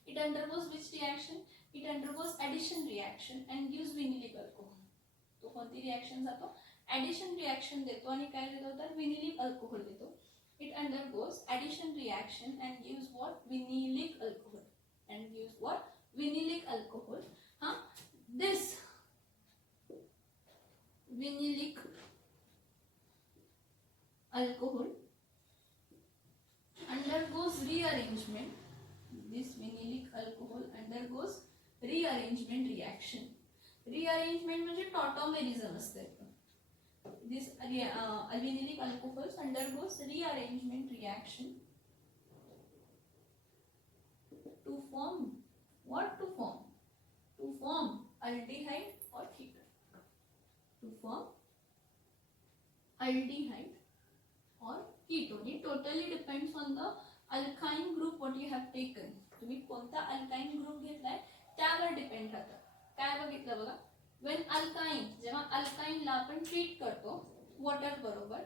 it undergoes which reaction? It undergoes addition reaction and gives vinylic alcohol. तो कोणती रिएक्शन जातो? addition reaction देतो आणि काय देतो तर vinylic alcohol देतो. It undergoes addition reaction and gives what? Vinylic alcohol. And gives what? Vinylic alcohol. This vinylic alcohol undergoes rearrangement. This vinylic alcohol undergoes rearrangement reaction. Rearrangement म्हणजे tautomerism असते. This vinylic alcohols undergoes rearrangement reaction to form what? To form aldehyde or ketone. To form aldehyde or ketone. It totally depends on the alkyne group what you have taken. तुम्ही कोणता alkyne group घेतलाय त्यावर depend राहतं. काय बघितलं बघा? when alkyne, जेव्हा alkyne ला आपण ट्रीट करतो वॉटर बरोबर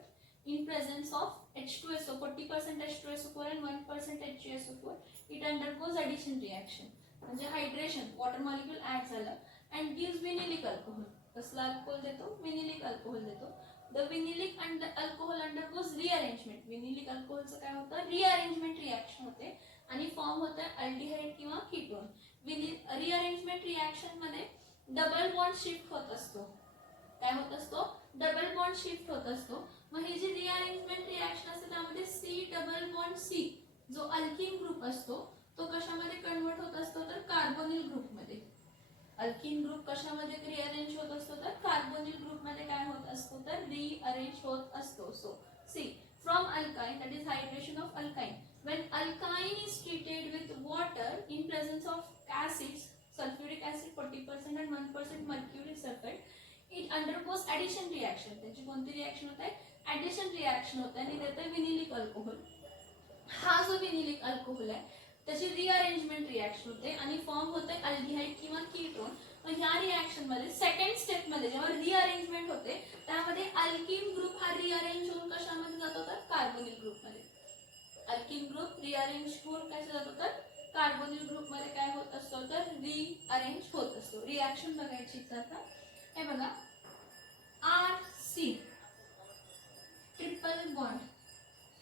in presence of H2SO, 40% H2SO4 and 1% HgSO4, it undergoes addition reaction. म्हणजे हायड्रेशन, वॉटर मॉलिक्यूल ऍड झालं and gives vinylic alcohol. कसला अल्कोहोल देतो? विनिलिक अल्कोहोल देतो. The vinylic alcohol undergoes rearrangement. विनिलिक अल्कोहोलचं काय होतं? रिअरेंजमेंट रिएक्शन होते आणि फॉर्म होतं अल्डिहाइड किंवा कीटोन. रिअरेंजमेंट रिएक्शन मध्ये डबल बॉन्ड शिफ्ट होत असतो. काय होत असतो? डबल बॉन्ड शिफ्ट होत असतो. मग ही जी रिअरेंजमेंट रिएक्शन असते त्यामध्ये C डबल बॉन्ड C जो अल्किन ग्रुप असतो तो कशामध्ये कन्वर्ट होत असतो तर कार्बोनिल ग्रुप मध्ये. अल्किन ग्रुप कशामध्ये रिअरेंज होत असतो तर कार्बोनिल ग्रुप मध्ये काय होत असतो तर रिअरेंज होत असतो. So see from alkyne, that is hydration of alkyne, when alkyne is treated with water in presence of acids, sulfuric acid 40% and 1% mercury sulfate, it undergoes addition reaction. त्याची कोणती reaction होत आहे? addition reaction होत आहे आणि देते विनिलिक alcohol. हा जो विनिलिक अल्कोहोल आहे त्याची रिअरेंजमेंट रिएक्शन होते आणि फॉर्म होते अल्डिहाइड किंवा कीटोन. मग ह्या रिएक्शन मध्ये सेकंड स्टेप मध्ये जेव्हा रिअरेंजमेंट होते त्यामध्ये अल्किन ग्रुप हा रिअरेंज होऊन कशामध्ये जातो तर कार्बोनिल ग्रुप मध्ये. अल्किन ग्रुप रिअरेंज होऊन कशा जातो तर कार्बोनिल ग्रुप मध्ये काय होत असतो तर रिअरेंज होत असतो. रिएक्शन बघायची आता हे बघा RC ट्रिपल बॉन्ड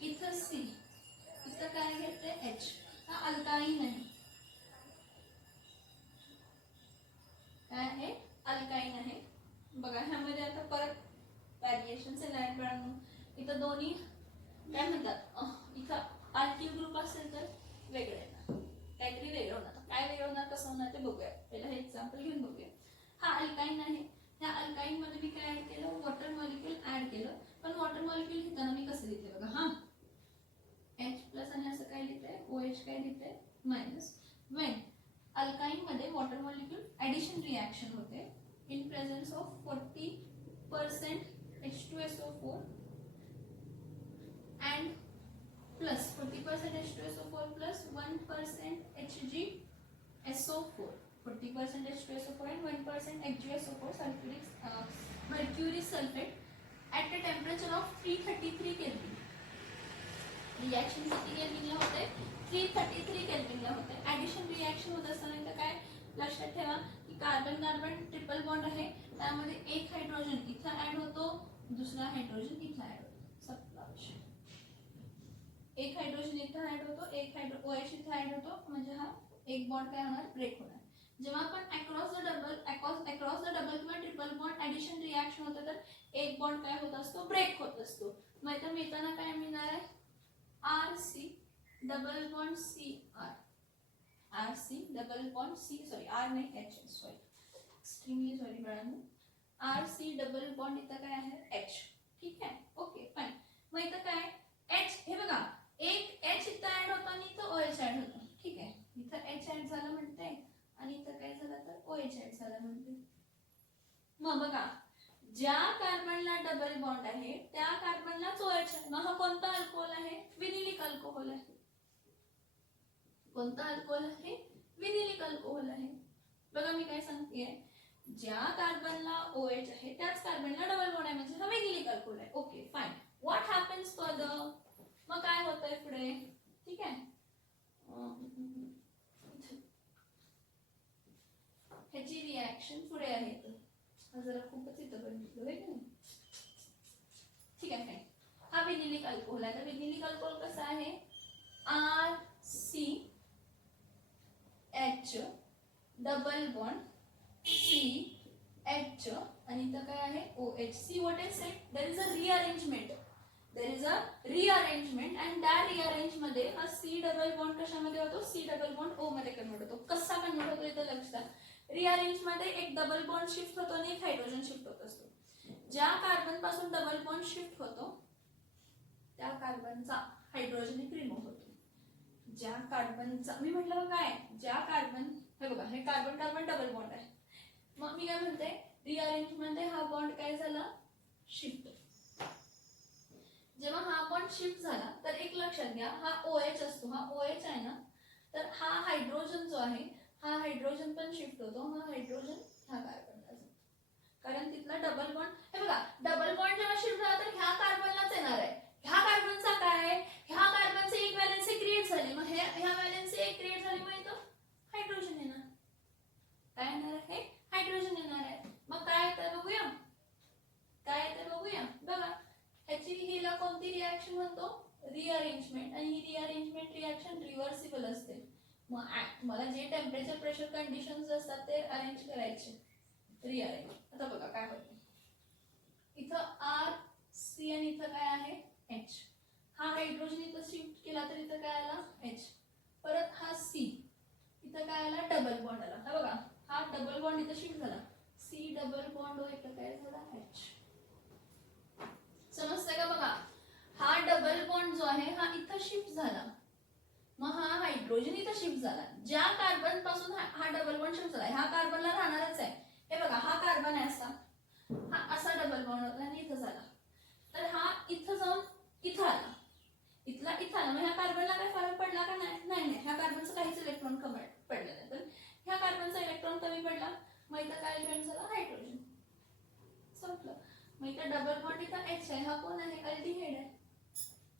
इथं C इथं काय घेते H. हा अल्काईन आहे. काय आहे? अल्काईन आहे. बघा ह्यामध्ये आता परत व्हॅरिएशन्स आहे लहान बाळांनो. इथं दोन्ही काय म्हणतात इथं अल्किल ग्रुप असेल तर वेगळे येणार, काहीतरी वेगळं होणार. काय वेगळं होणार कसं होणार ते बघूया. पहिला हे एक्झाम्पल घेऊन बघूया. हा अल्काईन आहे. ह्या अल्काईन मध्ये मी काय ऍड केलं? वॉटर मॉलिक्यूल ऍड केलं. पण वॉटर मॉलिक्यूल घेताना मी कसं लिहिते बघा. हा H प्लस आणि असं काय लिहिते OH काय लिहिते मायनस. when अल्काइन मध्ये वॉटर मॉलिक्यूल ऍडिशन रिॲक्शन होते in presence of 40% H2SO4 and plus 40% H2SO4 plus 1% HgSO4. 40% H2SO4 and 1% HgSO4 mercury sulfate at a temperature of 333 Kelvin. Reaction किती केल्विनला होते? 333 केल्विनला होते. ऍडिशन रिॲक्शन होत असताना इथं काय लक्षात ठेवा की कार्बन कार्बन ट्रिपल बॉन्ड आहे, त्यामध्ये एक हायड्रोजन इथं ऍड होतो, दुसरा हायड्रोजन इथं ऍड होतो. सप्ला विषय. एक हायड्रोजन इथं ऍड होतो, एक OH इथं ऍड होतो, म्हणजे हा एक बॉन्ड काय होणार? ब्रेक होणार. जेव्हा आपण अक्रॉस द डबल किंवा ट्रिपल बॉन्ड ऍडिशन रिॲक्शन होतं तर एक बॉन्ड काय होत असतो? ब्रेक होत असतो. मग इथं मिळताना काय मिळणार आहे? RC double bond CR. RC double bond C, sorry R नाही H, सॉरी एक्स्ट्रीमली सॉरी बाळांनो. RC डबल बॉन्ड इथं काय आहे? H. ठीक आहे, ओके फाईन. मग इथं काय H, हे बघा एक H इथं ऍड होता आणि इथं OH ऍड होता. ठीक आहे, इथं H ऍड झालं म्हणते आणि इथं काय झालं तर OH ऍड झालं म्हणते. मग बघा ज्या कार्बनला डबल बॉन्ड आहे त्या कार्बनलाच OH आहे. मग हा कोणता अल्कोहोल आहे? विनिलिक अल्कोहोल आहे. कोणता अल्कोहोल आहे? विनिलिक अल्कोहोल आहे. बघा मी काय सांगतेय, ज्या कार्बनला OH आहे त्याच कार्बनला डबल बॉन्ड आहे म्हणजे हा विनिलिक अल्कोहोल आहे. Okay fine. What happens further? मग काय होतंय पुढे? ठीक आहे, ह्याची रिॲक्शन पुढे आहे. जरा खूपच इथं बघितलं आहे की नाही. ठीक आहे फाईन. हा विनिलिक अल्कोहोल आहे. तर विनिलिक अल्कोहोल कसा आहे? RCH डबल बॉन्ड CH आणि इथं काय आहे? OH. See what I said? There is a rearrangement. There is a rearrangement and that rearrange मध्ये हा C डबल बॉन्ड कशामध्ये होतो? C डबल बॉन्ड O मध्ये कन्वर्ट होतो. कसा कन्वर्ट होतो इथं लक्षात. रिअरेंज मध्ये एक डबल बॉन्ड शिफ्ट होतो आणि एक हायड्रोजन शिफ्ट होत असतो. ज्या कार्बन पासून डबल बॉन्ड शिफ्ट होतो त्या कार्बनचा हायड्रोजन रिमूव्ह होतो. ज्या कार्बनचा मी म्हटलं काय, ज्या कार्बन, हे बघा हे कार्बन कार्बन डबल बॉन्ड आहे. मग मी काय म्हणते, रिअरेंज मध्ये हा बॉन्ड काय झाला? शिफ्ट. जेव्हा हा बॉन्ड शिफ्ट झाला तर एक लक्षात घ्या, हा OH असतो, हा OH आहे ना, तर हा हायड्रोजन जो आहे हा हायड्रोजन पण शिफ्ट होतो. हा हायड्रोजन ह्या कार्बनला जातो कारण तिथला डबल बॉन्ड, हे बघा डबल बॉन्ड जेव्हा शिफ्ट झाला तर ह्या कार्बनलाच येणार आहे. ह्या कार्बनचा काय आहे? ह्या कार्बनचे एक व्हॅलेन्सी क्रिएट झाली, मग ह्या व्हॅलेन्सी एक क्रिएट झाली, मग इथं हायड्रोजन येणार. काय येणार आहे? हायड्रोजन येणार आहे. मग काय येतं बघूया, काय येतं बघूया. बघा ह्याची हिला कोणती रिॲक्शन म्हणतो? रिअरेंजमेंट. आणि ही रिअरेंजमेंट रिॲक्शन रिव्हर्सिबल असते. मग मला जे टेम्परेचर प्रेशर कंडिशन्स असतात ते अरेंज करायचे, रिअरेंज. आता बघा काय होतं, इथं RC आणि इथं काय आहे? H. हा हायड्रोजन इथं शिफ्ट केला तर इथं काय आला? H. परत हा C, इथं काय आला? डबल बॉन्ड आला. हा बघा हा डबल बॉन्ड इथं शिफ्ट झाला, C डबल बॉन्ड O इथं काय झाला? H. समजतंय का? बघा हा डबल बॉन्ड जो आहे हा इथं शिफ्ट झाला, मग हा हायड्रोजन इथं शिफ्ट झाला. ज्या कार्बन पासून हा डबल बॉन्ड शिफ्ट झाला, ह्या कार्बनला राहणारच आहे. हे बघा हा कार्बन आहे असा, हा असा डबल बॉन्ड होता आणि इथं झाला, तर हा इथं जाऊन इथं आला, इथला इथं आला. मग ह्या कार्बनला काय फरक पडला का? नाही नाही, ह्या कार्बनचा काहीच इलेक्ट्रॉन कमी पडला नाही, पण ह्या कार्बनचा इलेक्ट्रॉन कमी पडला. मग इथं काय जॉईन झाला? हायड्रोजन. संपलं. मग इथं डबल बॉन्ड इथं H आहे, हा कोण आहे? अल्डिहाइड आहे.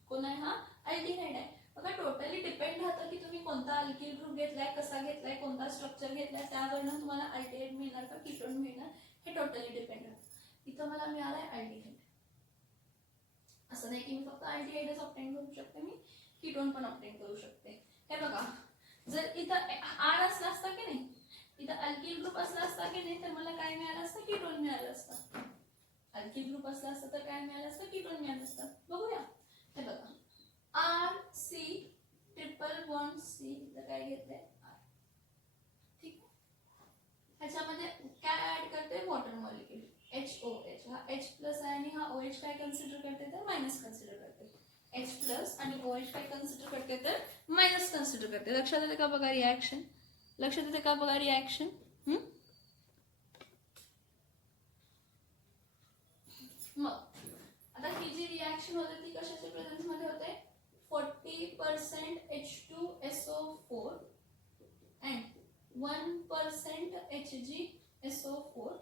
कोण आहे? हा अल्डिहाइड आहे. बघा टोटली डिपेंड राहतं की तुम्ही कोणता अल्किल ग्रुप घेतलाय, कसा घेतलाय, कोणता स्ट्रक्चर घेतलाय, त्यावरनं तुम्हाला अल्डिहाइड मिळणार का कीटोन मिळणार, हे टोटली डिपेंड राहतं. इथं मला मिळालाय अल्डिहाइड. असं नाही की मी फक्त अल्डिहाइडच ऑब्टेन करू शकते, मी कीटोन पण ऑब्टेन करू शकते. हे बघा जर इथं R असला असता की नाही, इथं अल्किल ग्रुप असला असता की नाही, तर मला काय मिळालं असतं? कीटोन मिळालं असतं. अल्किल ग्रुप असला असता तर काय मिळालं असतं? कीटोन मिळालं असतं. बघूया. हे बघा RC ट्रिपल बॉन्ड C इथं काय घेतलंय? R. ठीक आहे, ह्याच्यामध्ये काय ऍड करते? Water molecule HOH. हा H प्लस आहे आणि हा OH काय कन्सिडर करते? तर मायनस कन्सिडर करते. H प्लस आणि OH काय कन्सिडर करते? तर मायनस कन्सिडर करते. लक्षात येते का? बघा रिॲक्शन लक्षात येते का बघा रिॲक्शन. मग आता ही जी रिॲक्शन होते ती कशाच्या प्रेझेन्स मध्ये होते. 40% H2SO4 and 1% HgSO4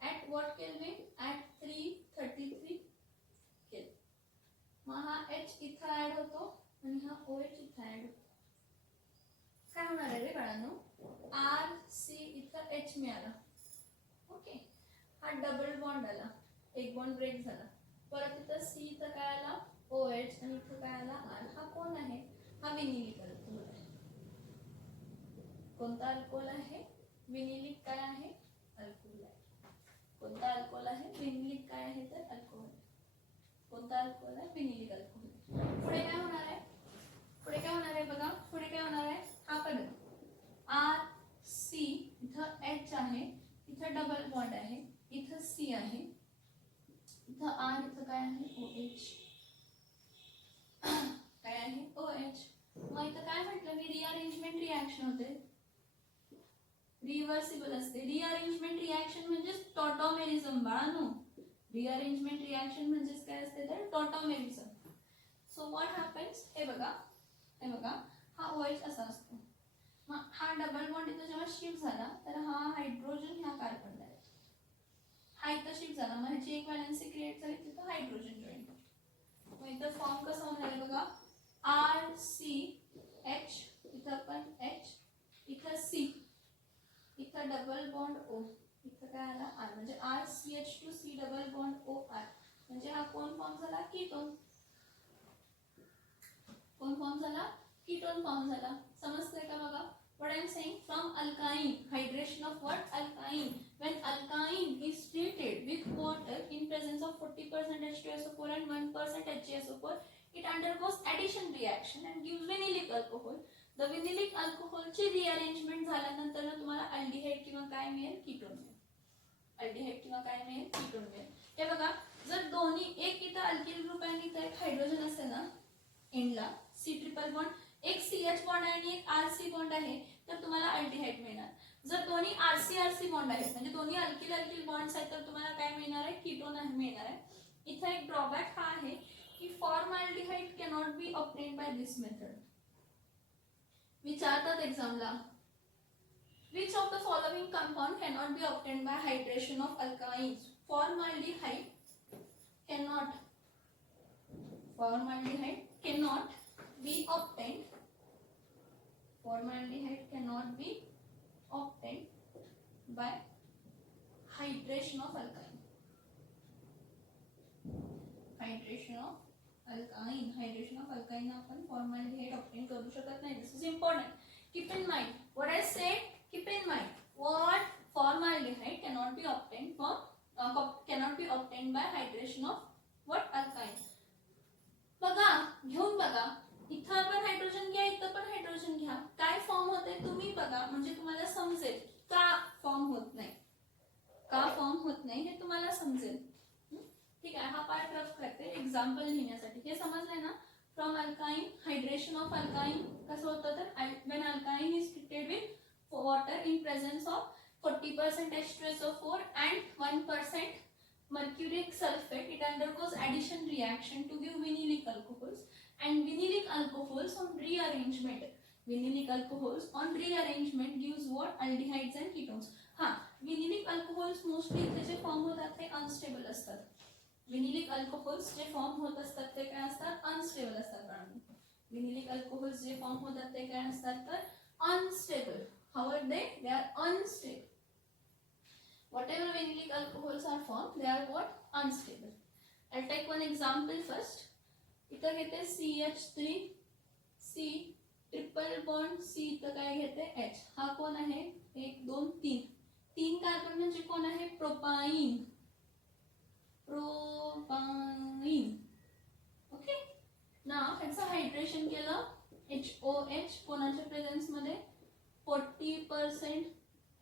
at what Kelvin? At 333 Kelvin. मग हा H इथं ऍड होतो आणि हा OH इथं ऍड होतो. काय होणार आहे रे बाळांनो, RC इथं H मिळाला. ओके, हा डबल बॉन्ड आला, एक बॉन्ड ब्रेक झाला. परत इथं C इथं काय आला OH आणि इथं काय आला R. हा कोण आहे? हा विनिलिक अल्कोहोल आहे. कोणता अल्कोहोल आहे? विनिलिक काय आहे? अल्कोहोल आहे. कोणता अल्कोहोल आहे? विनिलिक काय आहे तर अल्कोहोल. कोणता अल्कोहोल आहे? विनिलिक अल्कोहोल. पुढे काय होणार आहे? पुढे काय होणार आहे बघा, पुढे काय होणार आहे. हा पण RC इथं H आहे, इथं डबल बॉन्ड आहे, इथं C आहे, इथं R, इथं काय आहे OH. काय आहे OH. मग इथं काय म्हटलं मी, रिअरेंजमेंट रिॲक्शन होते, रिव्हर्सिबल असते. रिअरेंजमेंट रिॲक्शन म्हणजे टॉटॉमेरिझम बाळांनो. रिअरेंजमेंट रिॲक्शन म्हणजे काय असते तर टॉटॉमेरिझम. सो व्हॉट हॅपन्स, हे बघा, हे बघा, हा OH असा असतो. मग हा डबल बॉन्ड इथं जेव्हा शिफ्ट झाला तर हा हायड्रोजन ह्या कार्बनला आहे, हा इथं शिफ्ट झाला, मग ह्याची एक व्हॅलेन्सी क्रिएट झाली, तिथं हायड्रोजन जॉईन होतो. मग इथं फॉर्म कसं होणार आहे बघा, RCH, इथं पण H, इथं C, इथं डबल बॉन्ड O, इथं काय आला R, म्हणजे RCH2C डबल बॉन्ड OR. म्हणजे हा कोण फॉर्म झाला, कीटोन. कोण फॉर्म झाला, कीटोन फॉर्म झाला. समजतंय का बघा. What I am saying, from alkyne, hydration of what? Alkyne. When alkyne is treated with water in presence of 40% H2SO4 and 1% HgSO4, it undergoes addition reaction and gives vinylic alcohol. The vinylic alcohol ची rearrangement झाल्यानंतर तुम्हाला aldehyde किंवा काय मिळेल, ketone मिळेल. Aldehyde किंवा काय मिळेल, कीटोन मिळेल. हे बघा, जर दोन्ही एक इथं अल्किल ग्रुप आणि इथं एक हायड्रोजन असेल ना एंडला, C ट्रिपल बॉन्ड, एक CH बॉन्ड आणि एक RC बॉन्ड आहे, तर तुम्हाला अल्डिहाइड मिळणार. जर दोन्ही RC बॉन्ड आहेत म्हणजे दोन्ही अल्किल बॉन्ड्स आहेत, तर तुम्हाला काय मिळणार आहे, कीटोन मिळणार आहे. इथे एक ड्रॉबॅक हा आहे की formaldehyde cannot be obtained by this method. विचारतात एक्झामला, which of the following compound cannot be obtained by hydration of alkynes? Formaldehyde cannot be obtained. Formaldehyde cannot be obtained by hydration of alkyne. Hydration of alkyne आपण formaldehyde obtain करू शकत नाही. This is important. Keep in mind what I said. Keep in mind what formaldehyde cannot be obtained by hydration of what alkyne. बघा, घेऊन बघा, इथं आपण hydrogen घ्या, इथं पण हायड्रोजन घ्या, काय फॉर्म होते तुम्ही बघा, म्हणजे तुम्हाला समजेल का फॉर्म होत नाही, का फॉर्म होत नाही हे तुम्हाला समजेल. ठीक आहे, हा पार्ट रफ करते एक्झाम्पल लिहिण्यासाठी. हे समजलंय ना. From alkyne, hydration of alkyne कसं होतं तर when alkyne is treated with water in presence of 40% H2SO4 and 1% mercuric sulfate, it undergoes addition reaction to give vinylic alcohols, and vinylic alcohols on rearrangement gives what? Aldehydes and ketones. हा, vinylic alcohols mostly इथे जे form होतात ते unstable असतात. विनिलिक alcohols जे form होत असतात ते काय असतात, अनस्टेबल असतात. विनिलिक अल्कोहोल्स जे फॉर्म होतात ते काय असतात तर unstable. How are they are unstable. Whatever vinylic alcohols are formed, they are what? Unstable. I'll take one example first. इथं घेते CH3, C triple bond, C इथं काय घेते H. हा कोण आहे, 1 2 3, 3 कार्बन म्हणजे कोण आहे, प्रोपाइन. ओके. नाव ह्याचं हायड्रेशन केलं, HOH कोणाच्या प्रेझेन्स मध्ये, 40%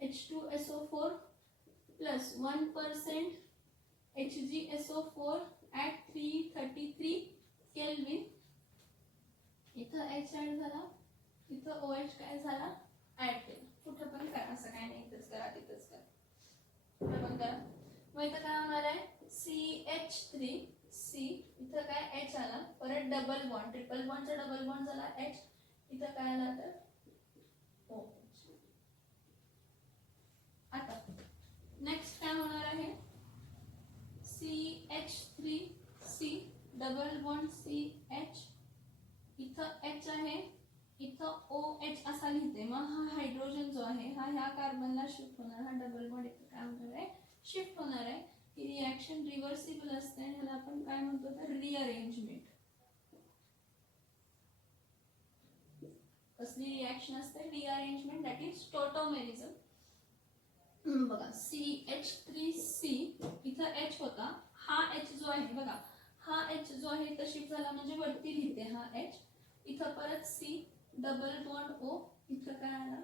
H2SO4 plus 1% HgSO4 at 333 Kelvin. इथं H ऍड झाला, इथं OH काय झाला, ऍड केला. करा तिथंच करा. पण करा. मग इथं काय होणार आहे CH3C इथं काय H आला, परत डबल बॉन्ड, ट्रिपल बॉन्डचा डबल बॉन्ड झाला H, इथं काय आला तर OH. आता नेक्स्ट काय होणार आहे CH3C डबल बॉन्ड CH, इथं H आहे, इथं OH असा लिहिते. मग हा हायड्रोजन जो आहे हा ह्या कार्बनला शिफ्ट होणार, हा डबल बॉन्ड इथं काय होणार आहे शिफ्ट होणार आहे. ही रिॲक्शन रिव्हर्सिबल असते आणि ह्याला आपण काय म्हणतो तर रिअरेंजमेंट. कसली रिॲक्शन असते रिअरेंजमेंट, दॅट इज टॉटोमेरिझम. बघा CH3C इथं H होता, हा H जो आहे बघा हा H जो आहे इथं शिफ्ट झाला म्हणजे वरती लिहिते हा H, इथं परत C डबल बॉन्ड O, इथं काय आला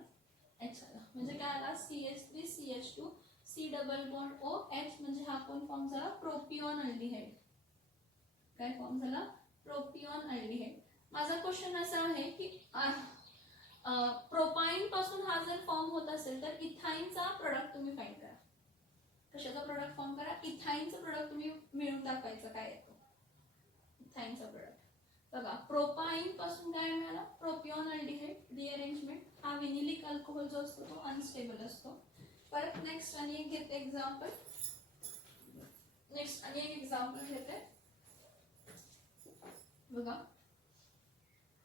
H आला, म्हणजे काय आला CH3CH2 C double bond O H, म्हणजे हा कोण फॉर्म झाला प्रोपिऑन अल्डिहाइड. काय फॉर्म झाला प्रोपिऑन अल्डिहाइड. माझा क्वेश्चन असा आहे की प्रोपाइन पासून हा जर फॉर्म होत असेल तर इथाइनचा प्रोडक्ट तुम्ही फाइंड करा. कशाचा प्रोडक्ट फॉर्म करा, इथाइनचा प्रोडक्ट तुम्ही मिळून दाखवायचं काय येतो इथाइनचा प्रोडक्ट. बघा प्रोपाइन पासून काय मिळाला प्रोपिऑन अल्डिहाइड रिअरेंजमेंट. हा विनिलिक अल्कोहोल जो असतो तो अनस्टेबल असतो. परत नेक्स्ट आणि एक घेते एक्झाम्पल, नेक्स्ट आणि एक एक्झाम्पल घेते. बघा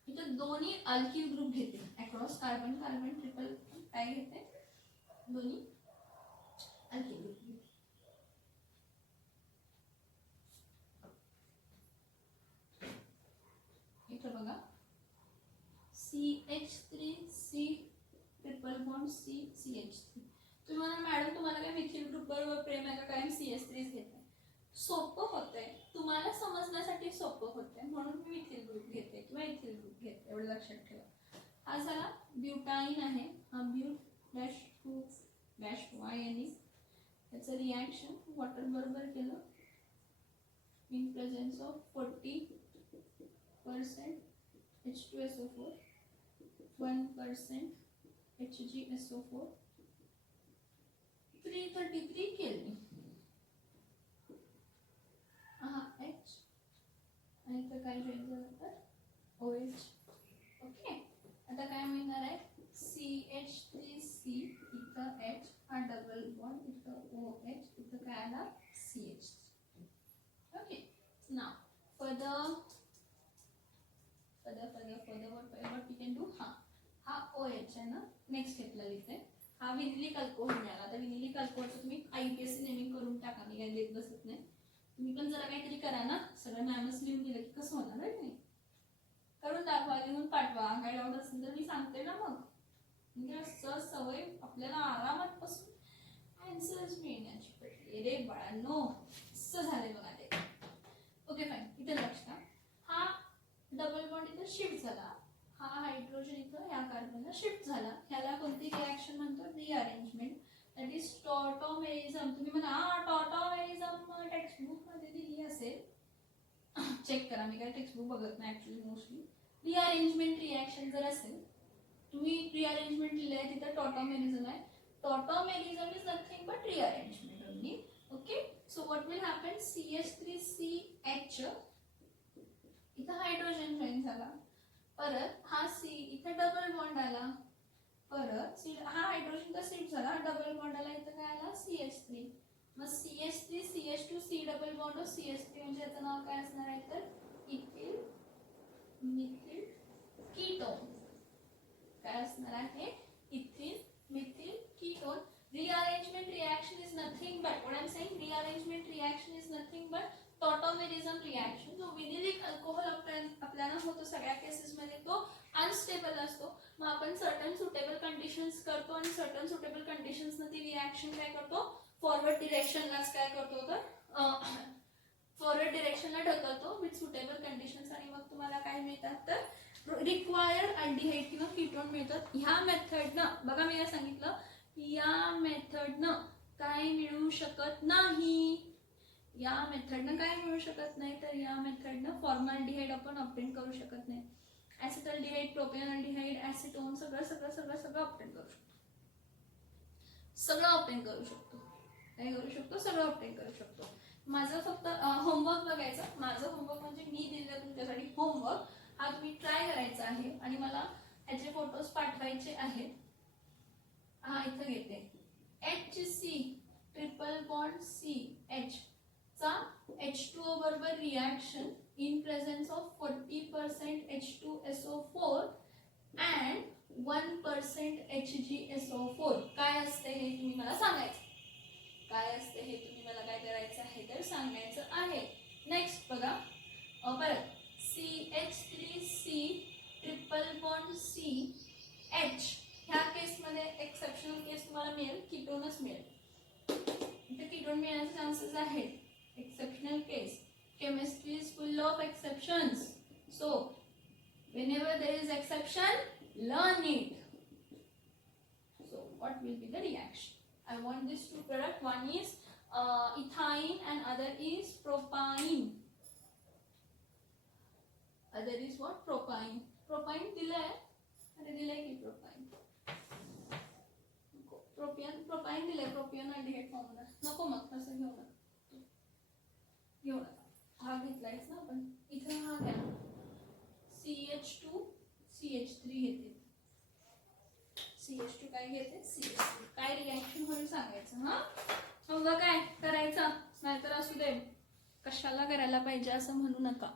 इथं दोन्ही अल्किल ग्रुप घेते, अक्रॉस कार्बन कार्बन ट्रिपल काय घेते दोन्ही अल्किल ग्रुप घेते. इथं बघा CH3C ट्रिपल बॉन्ड CH3. तुम्हाला मॅडम तुम्हाला काय मिथिल ग्रुप बरोबर प्रेम आहे का कायम CH3 घेते, सोपं होतंय तुम्हाला समजण्यासाठी सोपं होतंय म्हणून मी मिथिल ग्रुप घेते किंवा इथिल ग्रुप घेते, एवढं लक्षात ठेवा. हा झाला ब्युटाईन आहे, हा but dash group dash YNE, त्याचं रिॲक्शन वॉटर बरोबर केलं in presence of 40% H2SO4 1% HgSO4 333 kelvin. हा H आणि इथं काय जॉईन झालं तर OH. ओके आता काय मिळणार आहे CH3C इथं H, हा डबल बॉन्ड इथं OH, इथं काय आला CH. Okay now further what we can do, हा OH आहे ना. नेक्स्ट घेतला इथे हा विनिलिक अल्कोहोल मिळाला. तर विनिलिक अल्कोहोलचं तुम्ही IUPAC नेमिंग करून टाका, मी काय देत बसत नाही. तुम्ही पण जरा काहीतरी करा ना, सगळं मॅमच लिहून दिलं की कसं होणार आहे नाही. करून दाखवा, लिहून पाठवा, काय डाऊट असेल तर मी सांगते ना. मग म्हणजे असं सवय आपल्याला आरामात पासून आन्सर्स मिळण्याची पडली रे बाळांनो, असं झालंय बघा ते. ओके फाईन, इथे लक्ष द्या. हा डबल बॉन्ड इथं शिफ्ट झाला, हा हायड्रोजन इथं या कार्बनला शिफ्ट झाला, ह्याला कोणती रिॲक्शन म्हणतो रिअरेंजमेंट, दॅट इज टॉटोमेरिझम. तुम्ही म्हणा टॉटोमेरिझम टेक्स्टबुक मध्ये दिली असेल, चेक करा, मी काय टेक्स्टबुक बघत नाही ऍक्च्युली मोस्टली. रिअरेंजमेंट रिॲक्शन जर असेल, तुम्ही रिअरेंजमेंट लिहिलंय तिथं टॉटोमेरिझम आहे. Tautomerism is nothing but rearrangement only. Okay so what will happen CH3CH इथं हायड्रोजन जॉईन झाला, परत हा C इथं डबल बॉन्ड आला, परत हा हायड्रोजन का शिफ्ट झाला, डबल बॉन्ड आला, इथं काय आला CH3. मग CH3CH2 C double bond CH3 म्हणजे याचं नाव काय असणार आहे तर इथिल मिथिल कीटोन. काय असणार आहे ethyl methyl ketone. Rearrangement reaction is nothing but, what I am saying, rearrangement reaction is nothing but tautomerism reaction. जो विनिलिक अल्कोहोल आपल्याला होतो सगळ्या केसेस मध्ये तो अनस्टेबल असतो. मग आपण सर्टन सुटेबल कंडिशन्स करतो आणि सर्टन सुटेबल कंडिशन्स मध्ये रिॲक्शन काय करतो फॉरवर्ड डिरेक्शनलाच काय करतो तर फॉरवर्ड डिरेक्शनला ढकलतो विथ सुटेबल कंडिशन्स, आणि मग तुम्हाला काय मिळतात तर रिक्वायर्ड अल्डिहाइड किंवा कीटोन मिळतात. ह्या मेथडनं बघा मी काय सांगितलं, या मेथडनं काय मिळू शकत नाही, या मेथडनं काय मिळू शकत नाही तर या मेथडनं फॉर्मल्डिहाइड आपण ऑब्टेन करू शकत नाही. ऍसिटल्डिहाइड, प्रोपेनॉल्डिहाइड, ऍसिटोन सगळं ऑब्टेन करू शकतो. सगळं ऑप्टेन करू शकतो. काय करू शकतो? सगळं ऑप्टेन करू शकतो. माझं फक्त होमवर्क बघायचं. माझं होमवर्क म्हणजे मी दिलेलं तुमच्यासाठी होमवर्क हा तुम्ही ट्राय करायचा आहे आणि मला ह्याचे फोटोज पाठवायचे आहेत. हा इथं घेते. HC ट्रिपल बॉन्ड CH चा H2O बरोबर reaction in presence of 40% H2SO4 and 1% HgSO4 काय असते हे तुम्ही मला सांगायचं. काय असते हे तुम्ही मला काय करायचं आहे तर सांगायचं आहे. नेक्स्ट बघा परत CH3C ट्रिपल बॉन्ड CH ह्या केसमध्ये एक्सेप्शनल केस तुम्हाला मिळेल, कीटोनच मिळेल. इथे कीटोन मिळण्याचे चान्सेस आहेत. Exceptional case. Chemistry is full of exceptions. So whenever there is exception, learn it. So what will be the reaction? I want these two products. One is ethine and other is propyne. Other is what? Propyne. Propyne दिलाय. अरे दिलाय की propyne. propyne दिलाय. propyne aldehyde formula. नको मग असं घेऊ नका. घेऊ नका. हा घेतलायच ना आपण. इथे हा घ्या. CH2 CH3 घेते. CH2 काय घेते? CH3. काय रिएक्शन होईल सांगायचं. हा मग काय करायचं नाहीतर असू दे. कशाला करायला पाहिजे असं म्हणू नका.